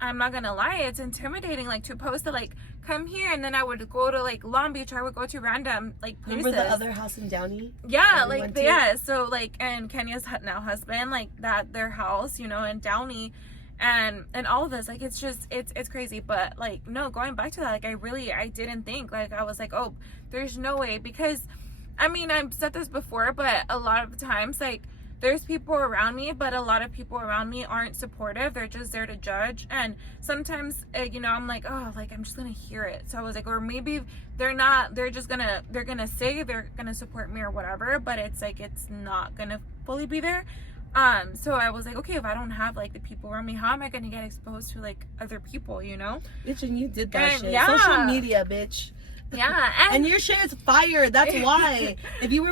I'm not going to lie, it's intimidating, like, to post it, like, come here, and then I would go to, like, Long Beach, or I would go to random, like, places. Remember the other house in Downey? Yeah, like, so, like, and Kenya's now husband, like, their house, you know, in Downey, and all of this, like, it's just, it's crazy. But like, no, going back to that, like, I didn't think, like, I was like, oh, there's no way, because I mean, I've said this before, but a lot of times, like, there's people around me, but a lot of people around me aren't supportive. They're just there to judge. And sometimes, you know, I'm like, oh, like, I'm just gonna hear it. So I was like, or maybe they're not, they're gonna say they're gonna support me or whatever, but it's like, it's not gonna fully be there. So I was like, okay, if I don't have like the people around me, how am I gonna get exposed to like other people, you know? Bitch, and you did that And shit. yeah. Social media, bitch. Yeah, And your shit is fire. That's why. If you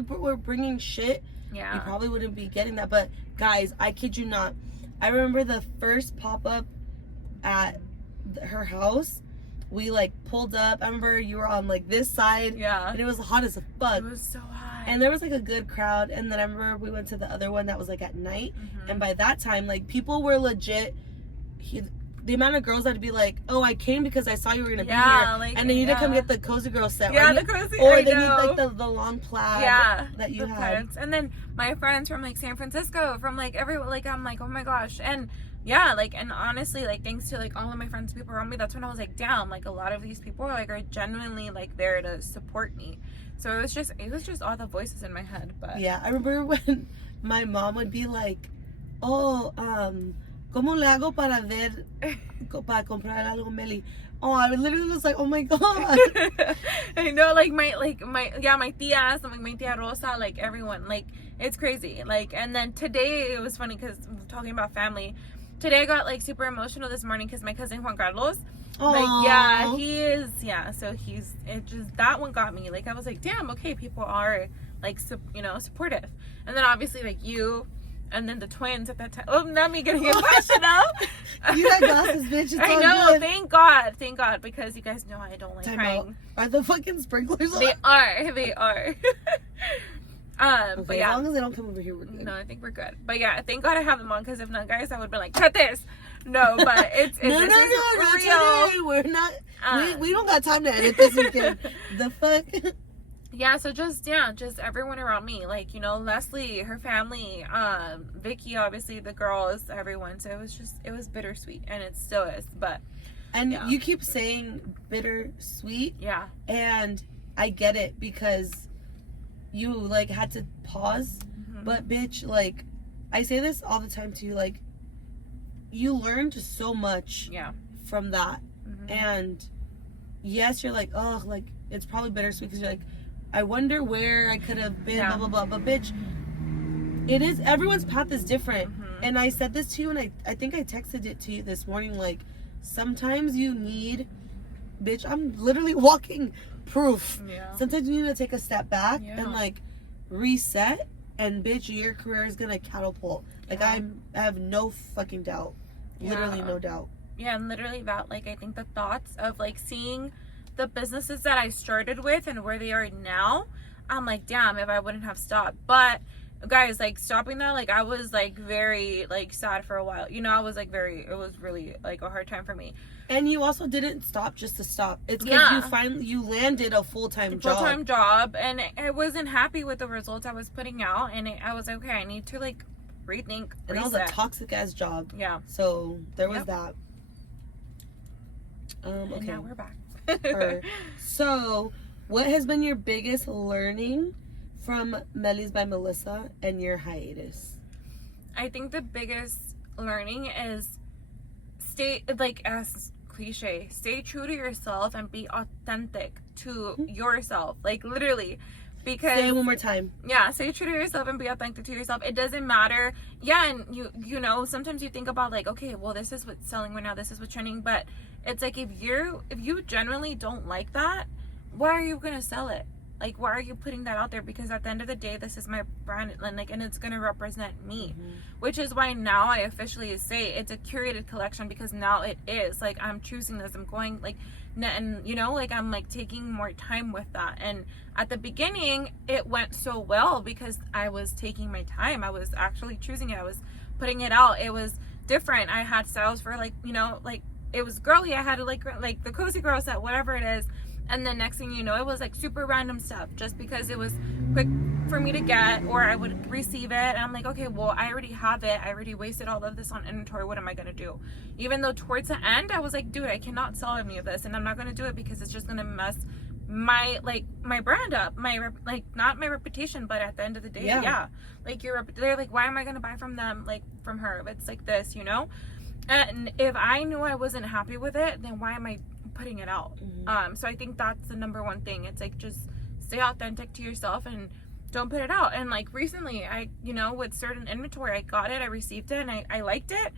were bringing shit, yeah, you probably wouldn't be getting that. But guys, I kid you not. I remember the first pop up at her house. We like pulled up. I remember you were on like this side. Yeah, and it was hot as a fuck. it was so hot. And there was like a good crowd. And then I remember we went to the other one that was like at night. Mm-hmm. And by that time, like people were legit. The amount of girls that'd be like, oh, I came because I saw you were gonna be here, like, and they need to come get the cozy girl set, yeah, right? the cozy, or I they know. need like the long plaid that you had. Plaids. And then my friends from like San Francisco, from like everywhere, like I'm like, oh my gosh. And yeah, like, and honestly, like, thanks to like all of my friends, people around me, that's when I was like, damn, like a lot of these people like are genuinely like there to support me. So it was just all the voices in my head. But yeah, I remember when my mom would be like, oh, ¿cómo le hago para comprar algo, Mely? Oh, I literally was like, oh my god. I know, like my tias, like my tia Rosa, like everyone, like it's crazy. Like, and then today it was funny because talking about family. Today I got like super emotional this morning because my cousin Juan Carlos, like, yeah, he is, yeah. So that one got me. Like, I was like, damn, okay, people are like, you know, supportive. And then obviously like you. And then the twins at that time. Oh, not me getting emotional. You got glasses, bitch. It's I all know. good. Thank God, because you guys know I don't like crying. Are the fucking sprinklers on? They are. Okay, but yeah. as long as they don't come over here, we're good. No, I think we're good. But yeah, thank God I have them on, because if not, guys, I would be like, cut this. No, but it's no, real. Today. We're not. We don't got time to edit this weekend. The fuck. Yeah, so just everyone around me, like, you know, Leslie, her family, Vicky, obviously, the girls, everyone. So it was bittersweet, and it still is. But you keep saying bittersweet. Yeah. And I get it, because you like had to pause. Mm-hmm. But bitch, like, I say this all the time to you, like, you learned so much from that. Mm-hmm. And yes, you're like, oh, like, it's probably bittersweet because you're like, I wonder where I could have been, blah, blah, blah. But bitch, everyone's path is different. Mm-hmm. And I said this to you, and I think I texted it to you this morning, like, sometimes you need, bitch, I'm literally walking proof. Yeah. Sometimes you need to take a step back and, like, reset, and bitch, your career is gonna catapult. Like, I have no fucking doubt. Literally no doubt. Yeah, and literally that, like, I think the thoughts of, like, seeing the businesses that I started with and where they are now, I'm like, damn, if I wouldn't have stopped. But guys, like, stopping that, like, I was like very like sad for a while, you know. I was like it was really like a hard time for me. And you also didn't stop just to stop. It's because you landed a full-time job, and I wasn't happy with the results I was putting out, and I was like, okay, I need to like rethink, reset. And that was a toxic ass job. Yeah, so there was that. Okay, and now we're back. So, what has been your biggest learning from Mely's by Melissa and your hiatus? I think the biggest learning is stay, like, as cliche, stay true to yourself and be authentic to yourself. Like, literally. Because, say it one more time. Yeah, stay true to yourself and be authentic to yourself. It doesn't matter. Yeah, and you know, sometimes you think about like, okay, well, this is what's selling right now, this is what's trending, but it's like, if you genuinely don't like that, why are you gonna sell it? Like, why are you putting that out there? Because at the end of the day, this is my brand, and like, and it's gonna represent me. Mm-hmm. Which is why now I officially say it's a curated collection, because now it is like, I'm choosing this, I'm going like, and you know, like, I'm like taking more time with that. And at the beginning it went so well because I was taking my time, I was actually choosing it, I was putting it out, it was different. I had styles for like, you know, like, it was girly, I had like the cozy girl set, whatever it is. And then next thing you know, it was like super random stuff just because it was quick for me to get, or I would receive it. And I'm like, okay, well, I already have it. I already wasted all of this on inventory. What am I going to do? Even though towards the end, I was like, dude, I cannot sell any of this. And I'm not going to do it because it's just going to mess my brand up, not my reputation, but at the end of the day, yeah. Like they're like, why am I going to buy from them? Like from her, if it's like this, you know? And if I knew I wasn't happy with it, then why am I putting it out? So I think that's the number one thing. It's like, just stay authentic to yourself and don't put it out. And like recently, I, you know, with certain inventory, I got it, I received it, and I liked it.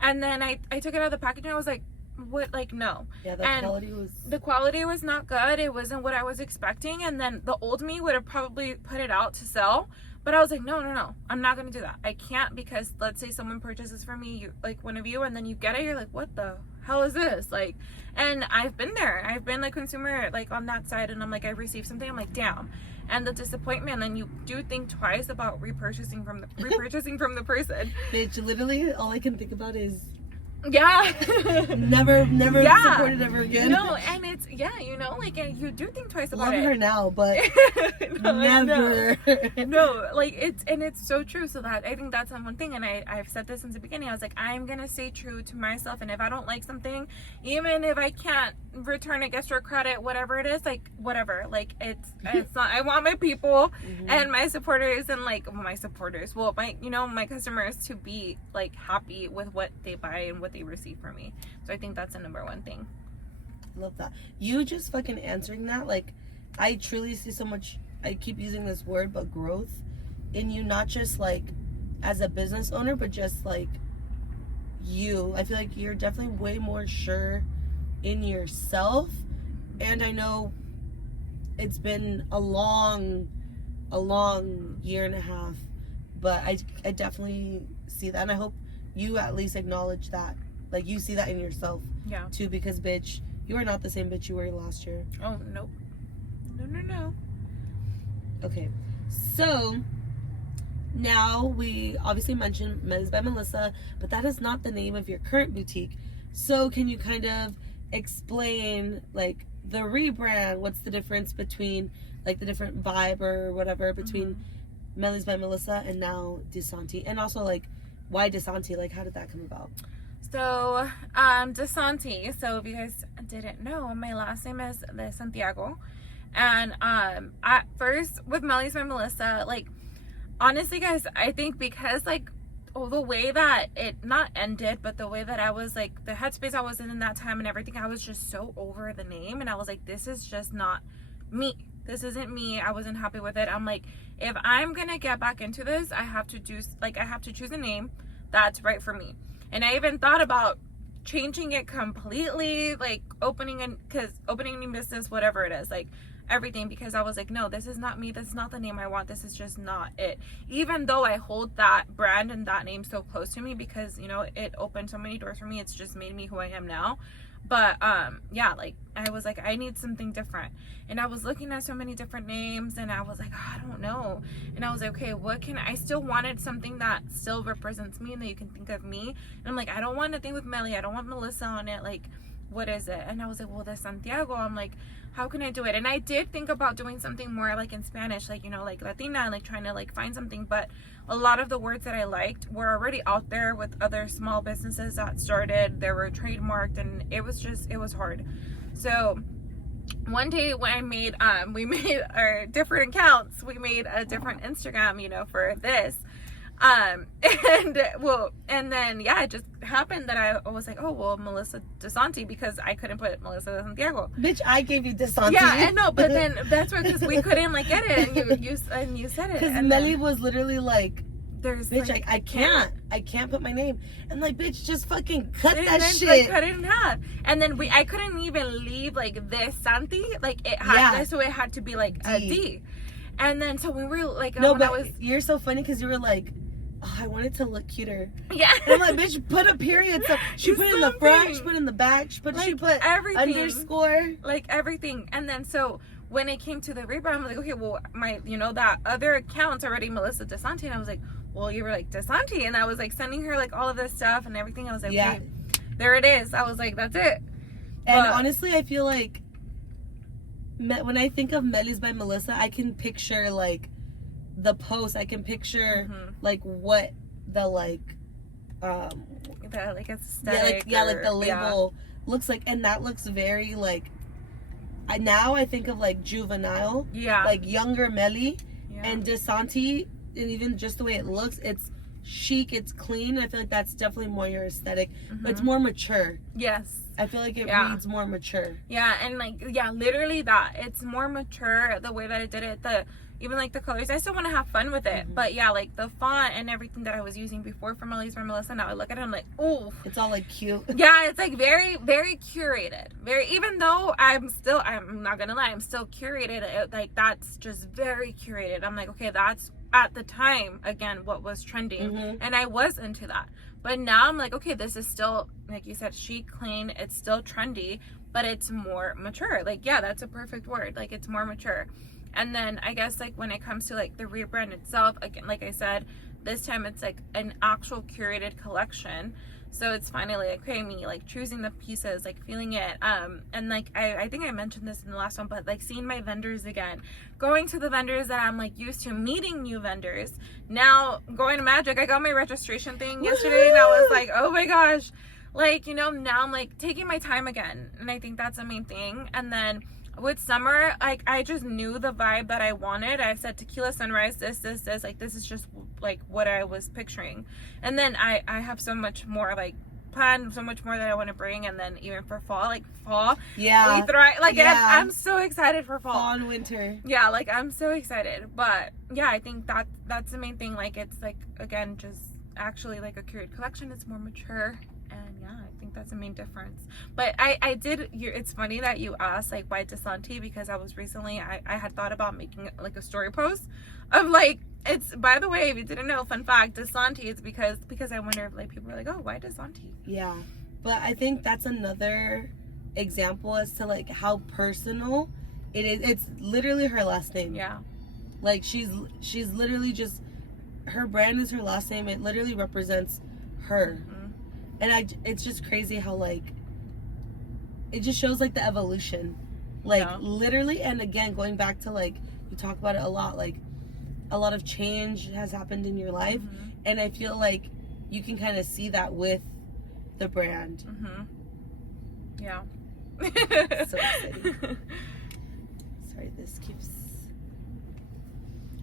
And then I took it out of the packaging. I was like, what? Like, no. Yeah, the quality was not good. It wasn't what I was expecting. And then the old me would have probably put it out to sell. But I was like, no, I'm not going to do that. I can't, because let's say someone purchases from me, you, like one of you, and then you get it, you're like, what the hell is this? Like, and I've been there. I've been like consumer, like on that side, and I'm like, I received something, I'm like, damn. And the disappointment, then you do think twice about repurchasing from the person. Bitch, literally all I can think about is yeah. never supported ever again. No, and it's, yeah, you know, like, and you do think twice about it. Love her now, but never. No, like, it's so true. So that, I think that's one thing, and I've said this since the beginning. I was like, I'm gonna stay true to myself, and if I don't like something, even if I can't return it, get store credit, whatever it is, like, whatever, like, it's not, I want my people and my supporters, and like, well, my supporters, well, my, you know, my customers to be like happy with what they buy and what they receive from me. So I think that's the number one thing. Love that. You just fucking answering that, like, I truly see so much, I keep using this word, but growth in you, not just like as a business owner, but just like you. I feel like you're definitely way more sure in yourself. And I know it's been a long year and a half, but I definitely see that, and I hope you at least acknowledge that, like, you see that in yourself too, because bitch, you are not the same bitch you were last year. Oh, nope. No. Okay, so now we obviously mentioned Mely's by Melissa, but that is not the name of your current boutique. So can you kind of explain, like, the rebrand? What's the difference between, like, the different vibe or whatever between Mely's by Melissa and now D.Santi? And also, like, why D.Santi? Like, how did that come about? So, D.Santi, so if you guys didn't know, my last name is De Santiago. And at first, with Mely's by Melissa, like, honestly, guys, I think because, like, the way that it not ended, but the way that I was, like, the headspace I was in that time and everything, I was just so over the name, and I was like, this is just not me. This isn't me. I wasn't happy with it. I'm like, if I'm gonna get back into this, I have to choose a name that's right for me. And I even thought about changing it completely, like opening a new business, whatever it is, like everything, because I was like, no, this is not me. This is not the name I want. This is just not it. Even though I hold that brand and that name so close to me, because, you know, it opened so many doors for me. It's just made me who I am now. But yeah, like, I was like, I need something different. And I was looking at so many different names, and I was like, oh, I don't know. And I was like, okay, I still wanted something that still represents me and that you can think of me. And I'm like, I don't want nothing with Mely. I don't want Melissa on it. Like, what is it? And I was like, well, De Santiago. I'm like, how can I do it? And I did think about doing something more like in Spanish, like, you know, like Latina, and like trying to like find something, but a lot of the words that I liked were already out there with other small businesses that started. They were trademarked, and it was hard. So one day when we made our different accounts, we made a different Instagram, you know, for this. And then yeah, it just happened that I was like, oh, well, Melissa De.Santi, because I couldn't put Melissa De Santiago. Bitch, I gave you De.Santi. Yeah, I know, but then that's why, because we couldn't like get it, and you said it. Because Mely was literally like, there's bitch, like, I can't put my name. And like, bitch, just fucking cut that shit. Like, cut it in half. And then I couldn't even leave like De.Santi, like it had, so it had to be like a D. And then so we were like, no, but you're so funny because you were like, oh, I want it to look cuter. Yeah. And I'm like, bitch, put a period. So she put it in the front, she put it in the back, she put everything. Underscore. Like everything. And then so when it came to the rebrand, I'm like, okay, well, my, you know, that other account's already Melissa De.Santi. And I was like, well, you were like De.Santi. And I was like sending her like all of this stuff and everything. I was like, okay, there it is. I was like, that's it. And honestly, I feel like when I think of Mely's by Melissa, I can picture like the post. I can picture like what the like the like aesthetic like the label looks like, and that looks very like I think of like juvenile, like younger Mely, and D.Santi, and even just the way it looks, it's chic, it's clean. I feel like that's definitely more your aesthetic, but it's more mature. Yes, I feel like it reads more mature. Yeah, and like literally that it's more mature the way that it did it. Even like the colors, I still want to have fun with it, but like the font and everything that I was using before for Mely's by Melissa, now I look at it, I'm like, oh, it's all like cute. Yeah, it's like very, very curated. Even though I'm not gonna lie, I'm still curated. Like that's just very curated. I'm like, okay, that's at the time again what was trending, and I was into that. But now I'm like, okay, this is still, like you said, chic, clean. It's still trendy, but it's more mature. Like, yeah, that's a perfect word. Like, it's more mature. And then I guess like when it comes to like the rebrand itself, again, like I said, this time it's like an actual curated collection. So it's finally like, okay, me like choosing the pieces, like feeling it. And like I think I mentioned this in the last one, but like seeing my vendors again, going to the vendors that I'm like used to, meeting new vendors. Now going to Magic, I got my registration thing yesterday, and I was like, oh my gosh, like, you know, now I'm like taking my time again, and I think that's the main thing. And then with summer, like I just knew the vibe that I wanted. I said tequila sunrise, this, like this is just like what I was picturing. And then I have so much more like planned, so much more that I want to bring. And then even for fall, we thrive. Like I'm so excited for fall and winter. Yeah, like I'm so excited. But yeah, I think that's the main thing. Like it's like, again, just actually like a curated collection. It's more mature. And yeah, I think that's the main difference. But I did, it's funny that you asked like why D.Santi, because I was recently, I had thought about making like a story post of like, it's, by the way, if you didn't know, fun fact, D.Santi is because I wonder if like people are like, oh, why D.Santi? Yeah, but I think that's another example as to like how personal it is. It's literally her last name. Yeah. Like she's literally just, her brand is her last name. It literally represents her. And it's just crazy how like it just shows like the evolution, like literally. And again, going back to like you talk about it a lot, like a lot of change has happened in your life, and I feel like you can kind of see that with the brand. Yeah. So exciting. Sorry, this keeps.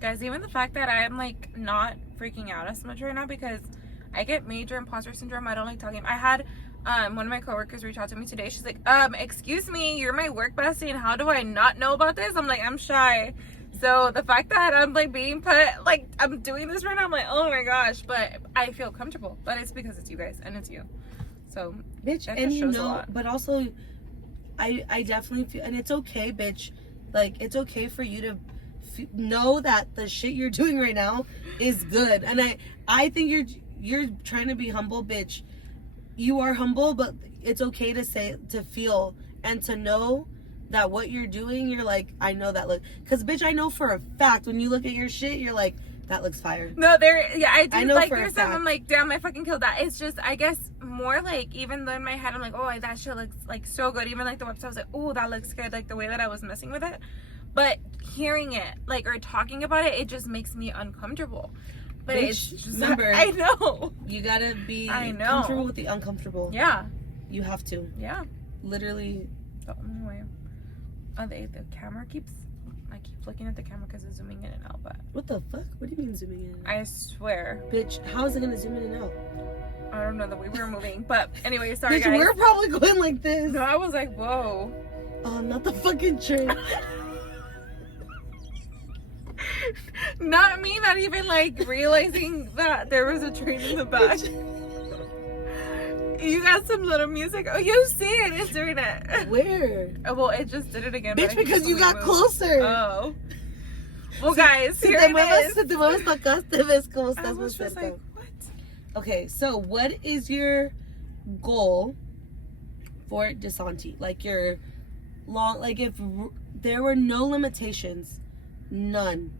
Guys, even the fact that I am like not freaking out as much right now, because I get major imposter syndrome. I don't like talking. I had one of my coworkers reach out to me today. She's like, excuse me, you're my work bestie, and how do I not know about this? I'm like, I'm shy. So the fact that I'm like being put, like I'm doing this right now, I'm like, oh my gosh, but I feel comfortable. But it's because it's you guys and it's you. So bitch, and you know, but also I definitely feel, and it's okay, bitch. Like it's okay for you to know that the shit you're doing right now is good. And I think you're trying to be humble, bitch. You are humble, but it's okay to say, to feel, and to know that what you're doing, you're like, I know that look. Because, bitch, I know for a fact when you look at your shit, you're like, that looks fire. No, I do. I know like, for a fact. I'm like, damn, I fucking killed that. It's just, I guess, more like, even though in my head, I'm like, oh, that shit looks like so good. Even like the website, I was like, oh, that looks good. Like the way that I was messing with it. But hearing it, like, or talking about it, it just makes me uncomfortable. But bitch, it's just, remember, I know. You gotta be comfortable with the uncomfortable. Yeah. You have to. Yeah. Literally. The only way. Oh, the camera keeps, I keep looking at the camera because it's zooming in and out, but. What the fuck? What do you mean zooming in and out? I swear. Bitch, how is it gonna zoom in and out? I don't know the way we were moving, but anyway, sorry bitch, guys. We're probably going like this. No, I was like, whoa. Oh, not the fucking train. Not me, not even like realizing that there was a train in the back. You got some little music. Oh, you see it. It's doing it. Where? Oh, well, it just did it again. Bitch, because you got closer. Oh. Well, guys, here it is. Si te mueves para acá, te ves como I estás was más just cerca. like, what? Okay, so what is your goal for D.Santi? Like your long, like if there were no limitations, none.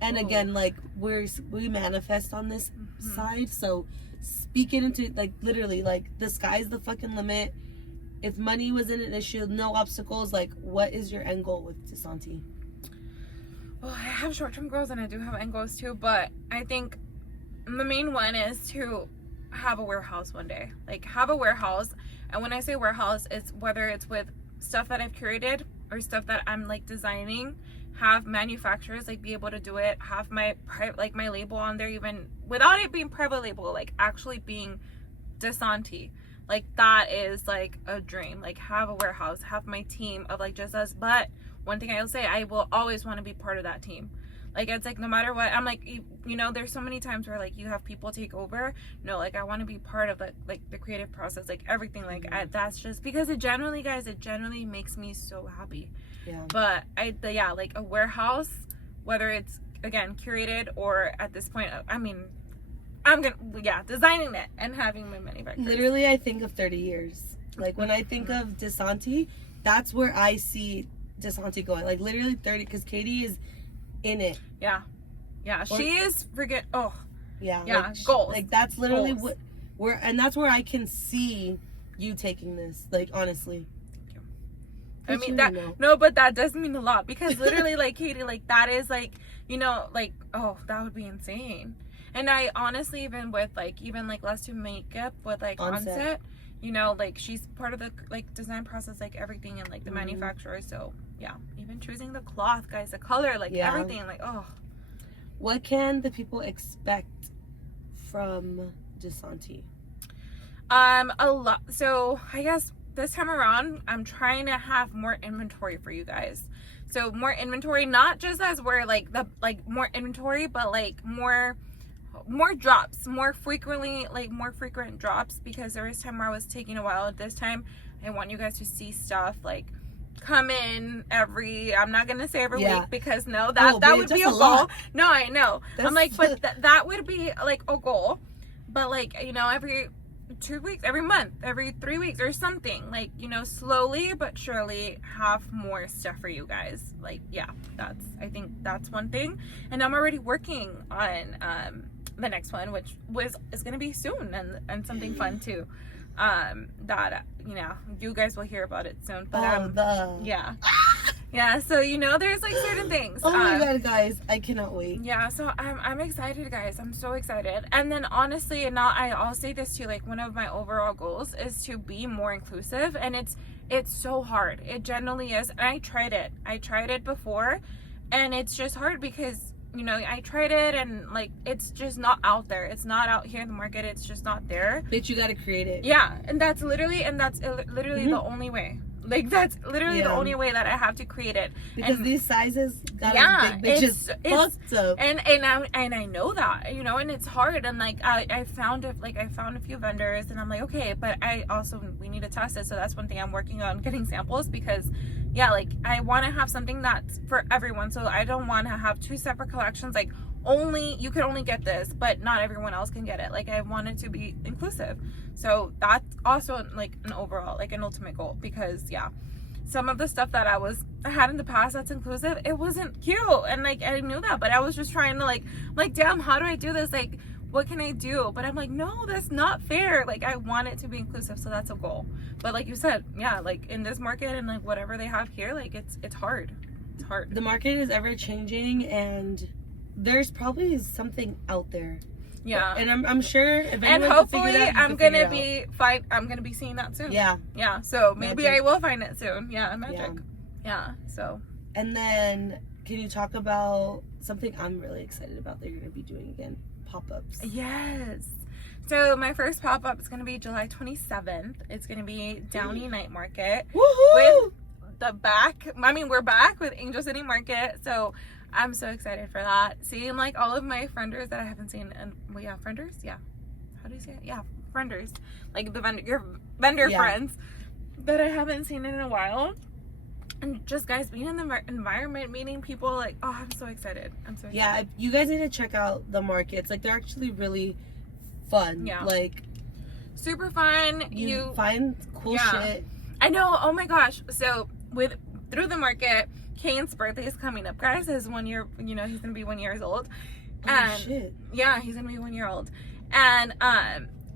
And again, like we manifest on this side, so speak it into like literally like the sky's the fucking limit. if money wasn't an issue, no obstacles, like, what is your end goal with D.Santi? Well, I have short-term goals and I do have end goals too, but I think the main one is to have a warehouse one day. Like, have a warehouse. And when I say warehouse, it's whether it's with stuff that I've curated or stuff that I'm like designing, have manufacturers like be able to do it, have my my label on there, even without it being private label, like actually being D.Santi. Like, that is like a dream. Like, have a warehouse, have my team of like just us. But one thing I'll say, I will always want to be part of that team. Like, it's like no matter what, I'm like, you know, there's so many times where like you have people take over. No, like, I want to be part of the creative process, like everything. Like, that's just because it generally, guys, it generally makes me so happy. Yeah. But like a warehouse, whether it's again curated or at this point, I mean, I'm gonna designing it and having my manufacturers. Literally, I think of 30 years. Like, when I think of D.Santi, that's where I see D.Santi going. Like, literally 30, because Katie is in it. Yeah, she is freaking. Yeah, like, goals. Like, that's literally goals. and that's where I can see you taking this. Like, honestly. I mean that no, but that does mean a lot, because literally, like, Katie, like, that is like, you know, like, that would be insane. And I honestly, even with like Let's Do Makeup with like Onset, you know, like, she's part of the like design process, like everything, and like the manufacturer. So yeah, even choosing the cloth, guys, the color, like everything, like What can the people expect from D.Santi? A lot. So I guess this time around, I'm trying to have more inventory for you guys. So more inventory, not just as we're like more inventory, but like more drops, more frequent drops, because there was time where I was taking a while. At this time, I want you guys to see stuff like come in I'm not gonna say every week, because that would be a goal. No, I know. I'm like, but that would be like a goal. But like, you know, every 2 weeks, every month, every 3 weeks or something, like, you know, slowly but surely have more stuff for you guys. Like, I think that's one thing. And I'm already working on the next one, which is gonna be soon, and something fun too, that, you know, you guys will hear about it soon. But so, you know, there's like certain things. Oh my god, guys, I cannot wait. Yeah, so I'm excited, guys. I'm so excited. And then honestly, and now I'll say this too, like, one of my overall goals is to be more inclusive, and it's so hard. It generally is. And I tried it before, and it's just hard because, you know, I tried it and like, it's just not out there. It's not out here in the market. It's just not there. Bitch, you gotta create it. Yeah, and that's literally the only way. Like, that's literally the only way that I have to create it. Because these sizes got big bitches fucked up. And I know that, you know, and it's hard. And like, I found a few vendors, and I'm like, okay, but we need to test it. So that's one thing I'm working on, getting samples, because like, I want to have something that's for everyone. So I don't want to have 2 separate collections. Like, you can only get this, but not everyone else can get it. Like, I want it to be inclusive. So that's also like an overall, like, an ultimate goal, because some of the stuff that I had in the past that's inclusive, it wasn't cute, and like, I knew that, but I was just trying to like damn, how do I do this? Like, what can I do? But I'm like, no, that's not fair. Like, I want it to be inclusive, so that's a goal. But like you said, like, in this market and like whatever they have here, like, it's hard. It's hard. The market is ever changing, and there's probably something out there. Yeah. And I'm sure if anyone and hopefully can it out, I'm gonna be fine. I'm gonna be seeing that soon. Yeah. Yeah. So maybe magic. I will find it soon. Yeah, magic. Yeah. So. And then, can you talk about something I'm really excited about that you're gonna be doing again? Pop-ups. Yes. So my first pop-up is gonna be July 27th. It's gonna be Downey Night Market. Woohoo! We're back with Angel City Market. So I'm so excited for that. Seeing like all of my frienders that I haven't seen, and frienders, how do you say it? Frienders, like your vendor friends that I haven't seen in a while, and just guys being in the environment, meeting people, like, I'm so excited. Yeah, you guys need to check out the markets. Like, they're actually really fun. Yeah, like, super fun. You find cool shit. I know. Oh my gosh. So through the market, Kane's birthday is coming up, guys. His 1 year, you know, he's gonna be 1 year old. And shit. Yeah, he's gonna be 1 year old. And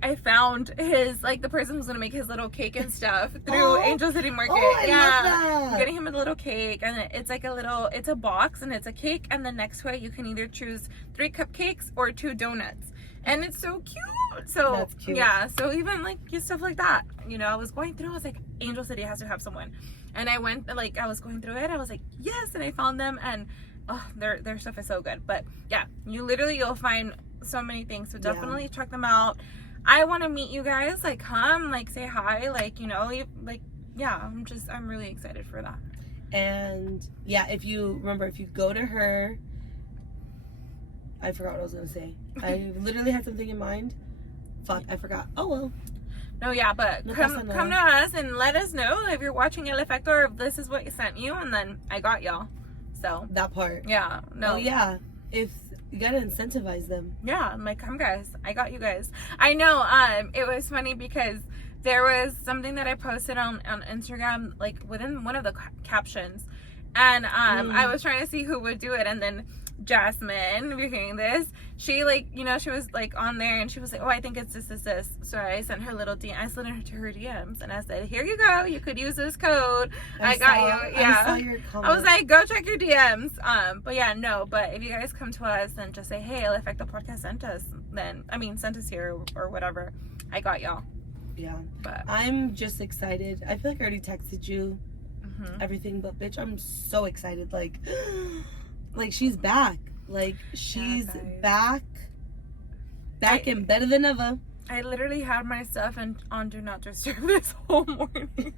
I found his, like, the person who's gonna make his little cake and stuff through Angel City Market. I love that. I'm getting him a little cake, and it's like it's a box, and it's a cake, and then next to it you can either choose 3 cupcakes or 2 donuts, and it's so cute. So that's cute. yeah, so even like stuff like that, you know, I was going through, I was like, Angel City has to have someone, and I went, like, I was going through it, I was like, yes, and I found them, and oh, their stuff is so good. But yeah, you'll find so many things, so definitely check them out. I want to meet you guys, like, come, like, say hi, like, you know, like, yeah, I'm really excited for that. And yeah, if you go to her, I forgot what I was gonna say. I literally had something in mind. Fuck, I forgot. Oh well. No, yeah, but come to us and let us know if you're watching El Efecto, or if this is what you sent you, and then I got y'all. So that part. Yeah. No. Oh yeah. If you gotta incentivize them. Yeah, I'm like, come guys, I got you guys. I know. It was funny because there was something that I posted on Instagram, like within one of the captions, and I was trying to see who would do it, and then Jasmine, if you're hearing this, she, like, you know, she was like on there, and she was like, oh, I think it's this. So I sent her little DM. I slid her to her DMs, and I said, here you go. You could use this code. I got you. Yeah. I saw your comment. I was like, go check your DMs. But yeah, no. But if you guys come to us and just say, hey, El Efecto Podcast sent us, then sent us here or whatever, I got y'all. Yeah. But I'm just excited. I feel like I already texted you everything, but bitch, I'm so excited. Like she's back. Like she's back and better than ever. I literally had my stuff on Do Not Disturb this whole morning.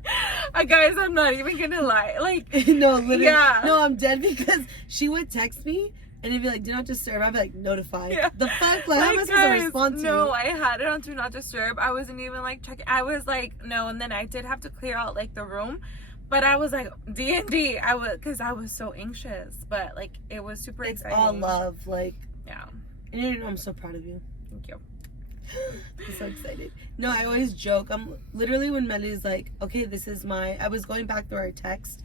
Guys, I'm not even gonna lie. Like, no, literally. Yeah. No, I'm dead, because she would text me and it'd be like, Do Not Disturb. I'd be like, notified. Yeah. The fuck? Like, how am I supposed to respond to you? No, I had it on Do Not Disturb. I wasn't even like checking. I was like, no, and then I did have to clear out like the room. But I was like, D&D, because I was so anxious. But, like, it was super exciting. It's all love, like. Yeah. And you know, I'm so proud of you. Thank you. I'm so excited. No, I always joke. I'm literally, when Mely's like, okay, this is I was going back through our text,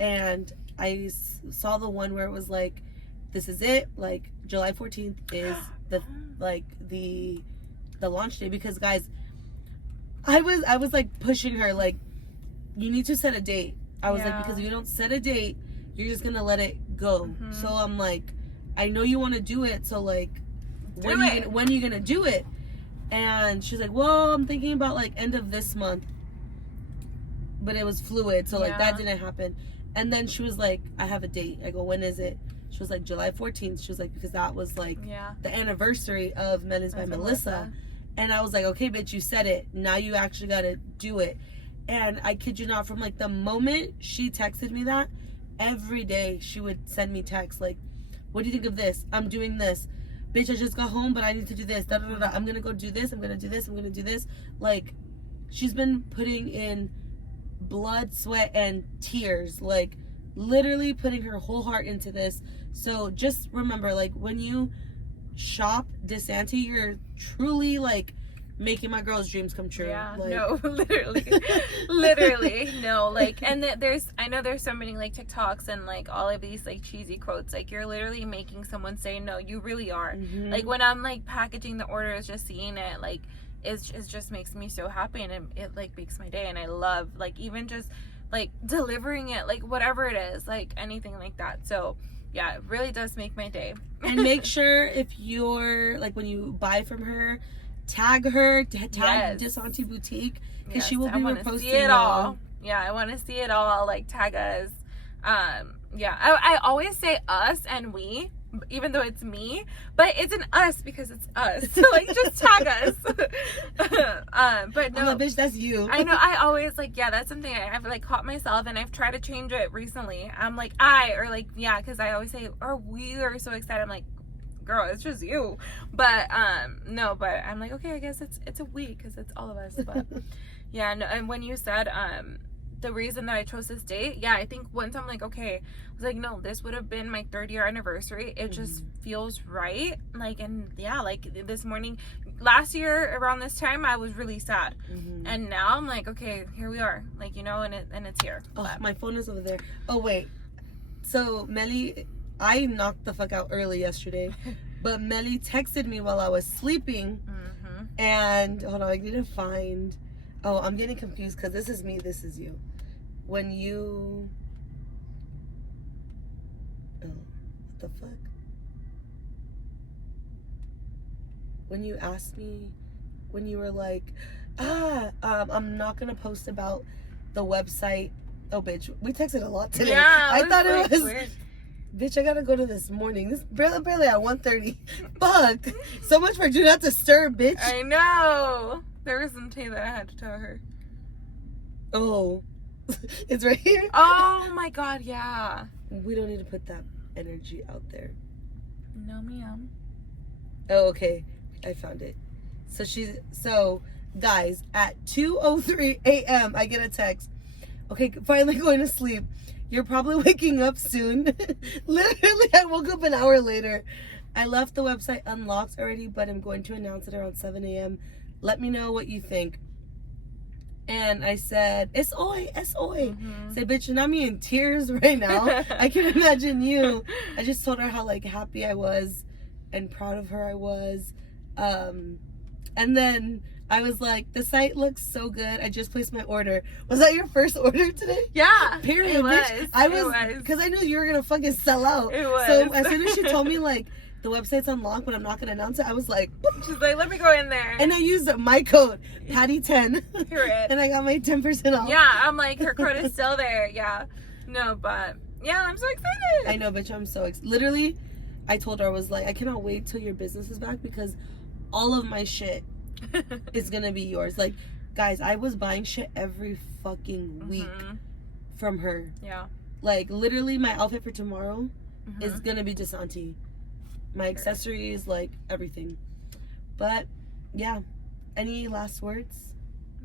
and I saw the one where it was like, this is it. Like, July 14th is the launch day. Because, guys, I was like pushing her, like, you need to set a date. I was like, because if you don't set a date, you're just gonna let it go. So I'm like, I know you want to do it, so like, when are you gonna do it? And she's like, well, I'm thinking about like end of this month, but it was fluid, so like that didn't happen. And then she was like, I have a date. I go, when is it? She was like, July 14th. She was like, because that was like the anniversary of Melis by Melissa. And I was like, okay, bitch, you said it. Now you actually gotta do it. And I kid you not, from like the moment she texted me that, every day she would send me texts like, what do you think of this? I'm doing this. Bitch, I just got home, but I need to do this. Da, da, da, da. I'm gonna go do this. I'm gonna do this. I'm gonna do this. Like, she's been putting in blood, sweat, and tears. Like, literally putting her whole heart into this. So just remember, like, when you shop D.Santi, you're truly like making my girl's dreams come true. Yeah, like, no, literally, no, like, and I know there's so many like TikToks and like all of these like cheesy quotes, like you're literally making someone say no, you really are. Like when I'm like packaging the orders, just seeing it, like it just makes me so happy, and it like makes my day, and I love like even just like delivering it, like whatever it is, like anything like that. So yeah, it really does make my day. And make sure if you're like, when you buy from her, tag her, tag D.Santi Boutique, because she will be reposting see it all. Yeah, I want to see it all. Like, tag us. Yeah, I always say us and we, even though it's me, but it's an us because it's us. So like, just tag us. But no, bitch, that's you. I know. I always like, yeah, that's something I've like caught myself, and I've tried to change it recently. I'm like because I always say, or we are so excited. I'm like, girl, it's just you. But no, but I'm like, okay, I guess it's a we, because it's all of us. But yeah, no. And when you said the reason that I chose this date, yeah, I think once I'm like, okay, I was like, no, this would have been my 3rd-year anniversary. It just feels right. Like, and yeah, like this morning, last year around this time, I was really sad, and now I'm like, okay, here we are, like, you know, and it's here. Oh, my phone is over there. Oh wait, so Mely, I knocked the fuck out early yesterday, but Mely texted me while I was sleeping, And hold on, I need to find. Oh, I'm getting confused because this is me, this is you. When you. Oh, what the fuck? When you asked me, when you were like, I'm not gonna post about the website. Oh, bitch, we texted a lot today. Yeah, I thought it was. Weird. Bitch, I gotta go to this morning. This barely at 1:30. Fuck. So much for do not disturb, bitch. I know. There was some tea that I had to tell her. Oh, it's right here. Oh my god, yeah. We don't need to put that energy out there. No, ma'am. Oh, okay. I found it. So guys, at 2:03 a.m. I get a text. Okay, finally going to sleep. You're probably waking up soon. Literally, I woke up an hour later. I left the website unlocked already, but I'm going to announce it around 7 a.m. Let me know what you think. And I said, SOI. Mm-hmm. Say, bitch, and I'm in tears right now. I can imagine you. I just told her how like happy I was and proud of her I was. And then I was like, the site looks so good. I just placed my order. Was that your first order today? Yeah. Period, It was. bitch. I was, because I knew you were gonna fucking sell out. It was. So as soon as she told me like the website's unlocked, but I'm not gonna announce it, I was like, She's like, let me go in there. and I used my code Patty10, Period. and I got my 10% off. Yeah, I'm like, her code is still there. Yeah. No, but yeah, I'm so excited. I know, bitch. I'm so excited. Literally, I told her I was like, I cannot wait till your business is back because all of my shit is gonna be yours. Like, guys, I was buying shit every fucking week from her. Yeah. Like, literally, my outfit for tomorrow is gonna be D.Santi. My accessories, like, everything. But, yeah. Any last words?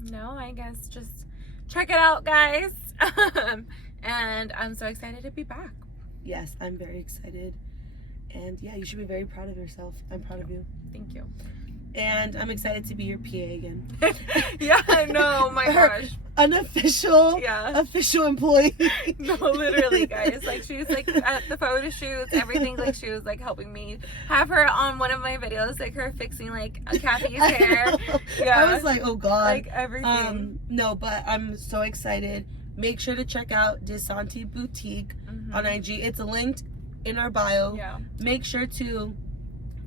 No, I guess just check it out, guys. And I'm so excited to be back. Yes, I'm very excited. And, yeah, you should be very proud of yourself. I'm proud of you. Thank you. And I'm excited to be your PA again. Yeah, I know. My gosh. Unofficial, official employee. No, literally, guys. Like, she was like at the photo shoots, everything. Like, she was like helping me. Have her on one of my videos, like her fixing like Kathy's hair. Yeah, I was like, oh god, like everything. No, but I'm so excited. Make sure to check out D.Santi Boutique on IG. It's linked in our bio. Yeah. Make sure to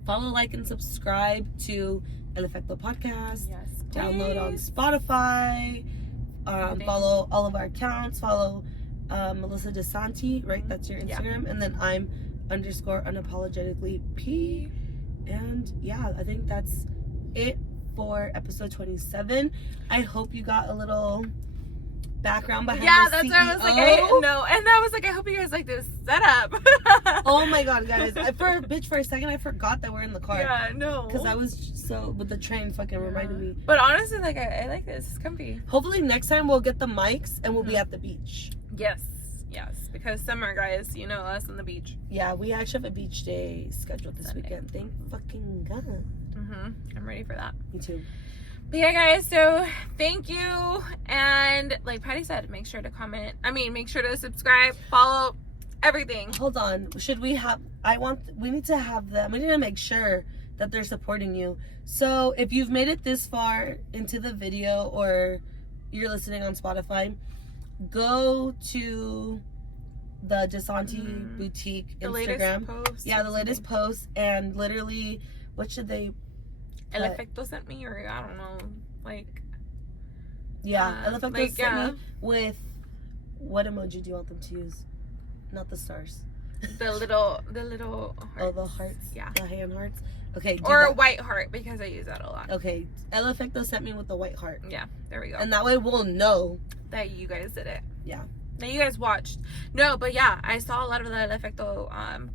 follow, like, and subscribe to El Efecto Podcast. Yes. Download on Spotify. Follow all of our accounts. Follow Melissa D.Santi, right? That's your Instagram. And then I'm _unapologetically P. And yeah, I think that's it for episode 27. I hope you got a little background behind the that's CEO. what I was like. I was like, I hope you guys like this setup. Oh my god, guys! For a second, I forgot that we're in the car. Yeah, no. Because I was so, but the train fucking reminded me. But honestly, like I like this. It's comfy. Hopefully next time we'll get the mics and we'll be at the beach. Yes, because summer, guys, you know us on the beach. Yeah, we actually have a beach day scheduled this weekend. Thank fucking god. I'm ready for that. Me too. But yeah, guys, so thank you. And like Patty said, make sure to comment. Make sure to subscribe, follow, everything. Hold on. Should we have, we need to have them. We need to make sure that they're supporting you. So if you've made it this far into the video or you're listening on Spotify, go to the D.Santi Boutique Instagram. Latest post. Yeah, the latest post. And literally, what should they... El Efecto sent me, or I don't know, like... Yeah, El Efecto sent me with... What emoji do you want them to use? Not the stars. The little hearts. Oh, the hearts? Yeah. The hand hearts? Okay, or a white heart, because I use that a lot. Okay, El Efecto sent me with the white heart. Yeah, there we go. And that way we'll know that you guys did it. Yeah. That you guys watched. No, but yeah, I saw a lot of the El Efecto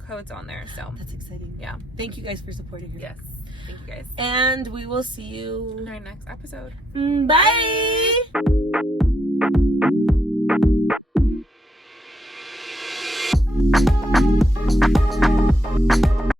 codes on there, so. That's exciting. Yeah. Thank you guys for supporting her. Yes. Thank you guys. And we will see you in our next episode. Bye.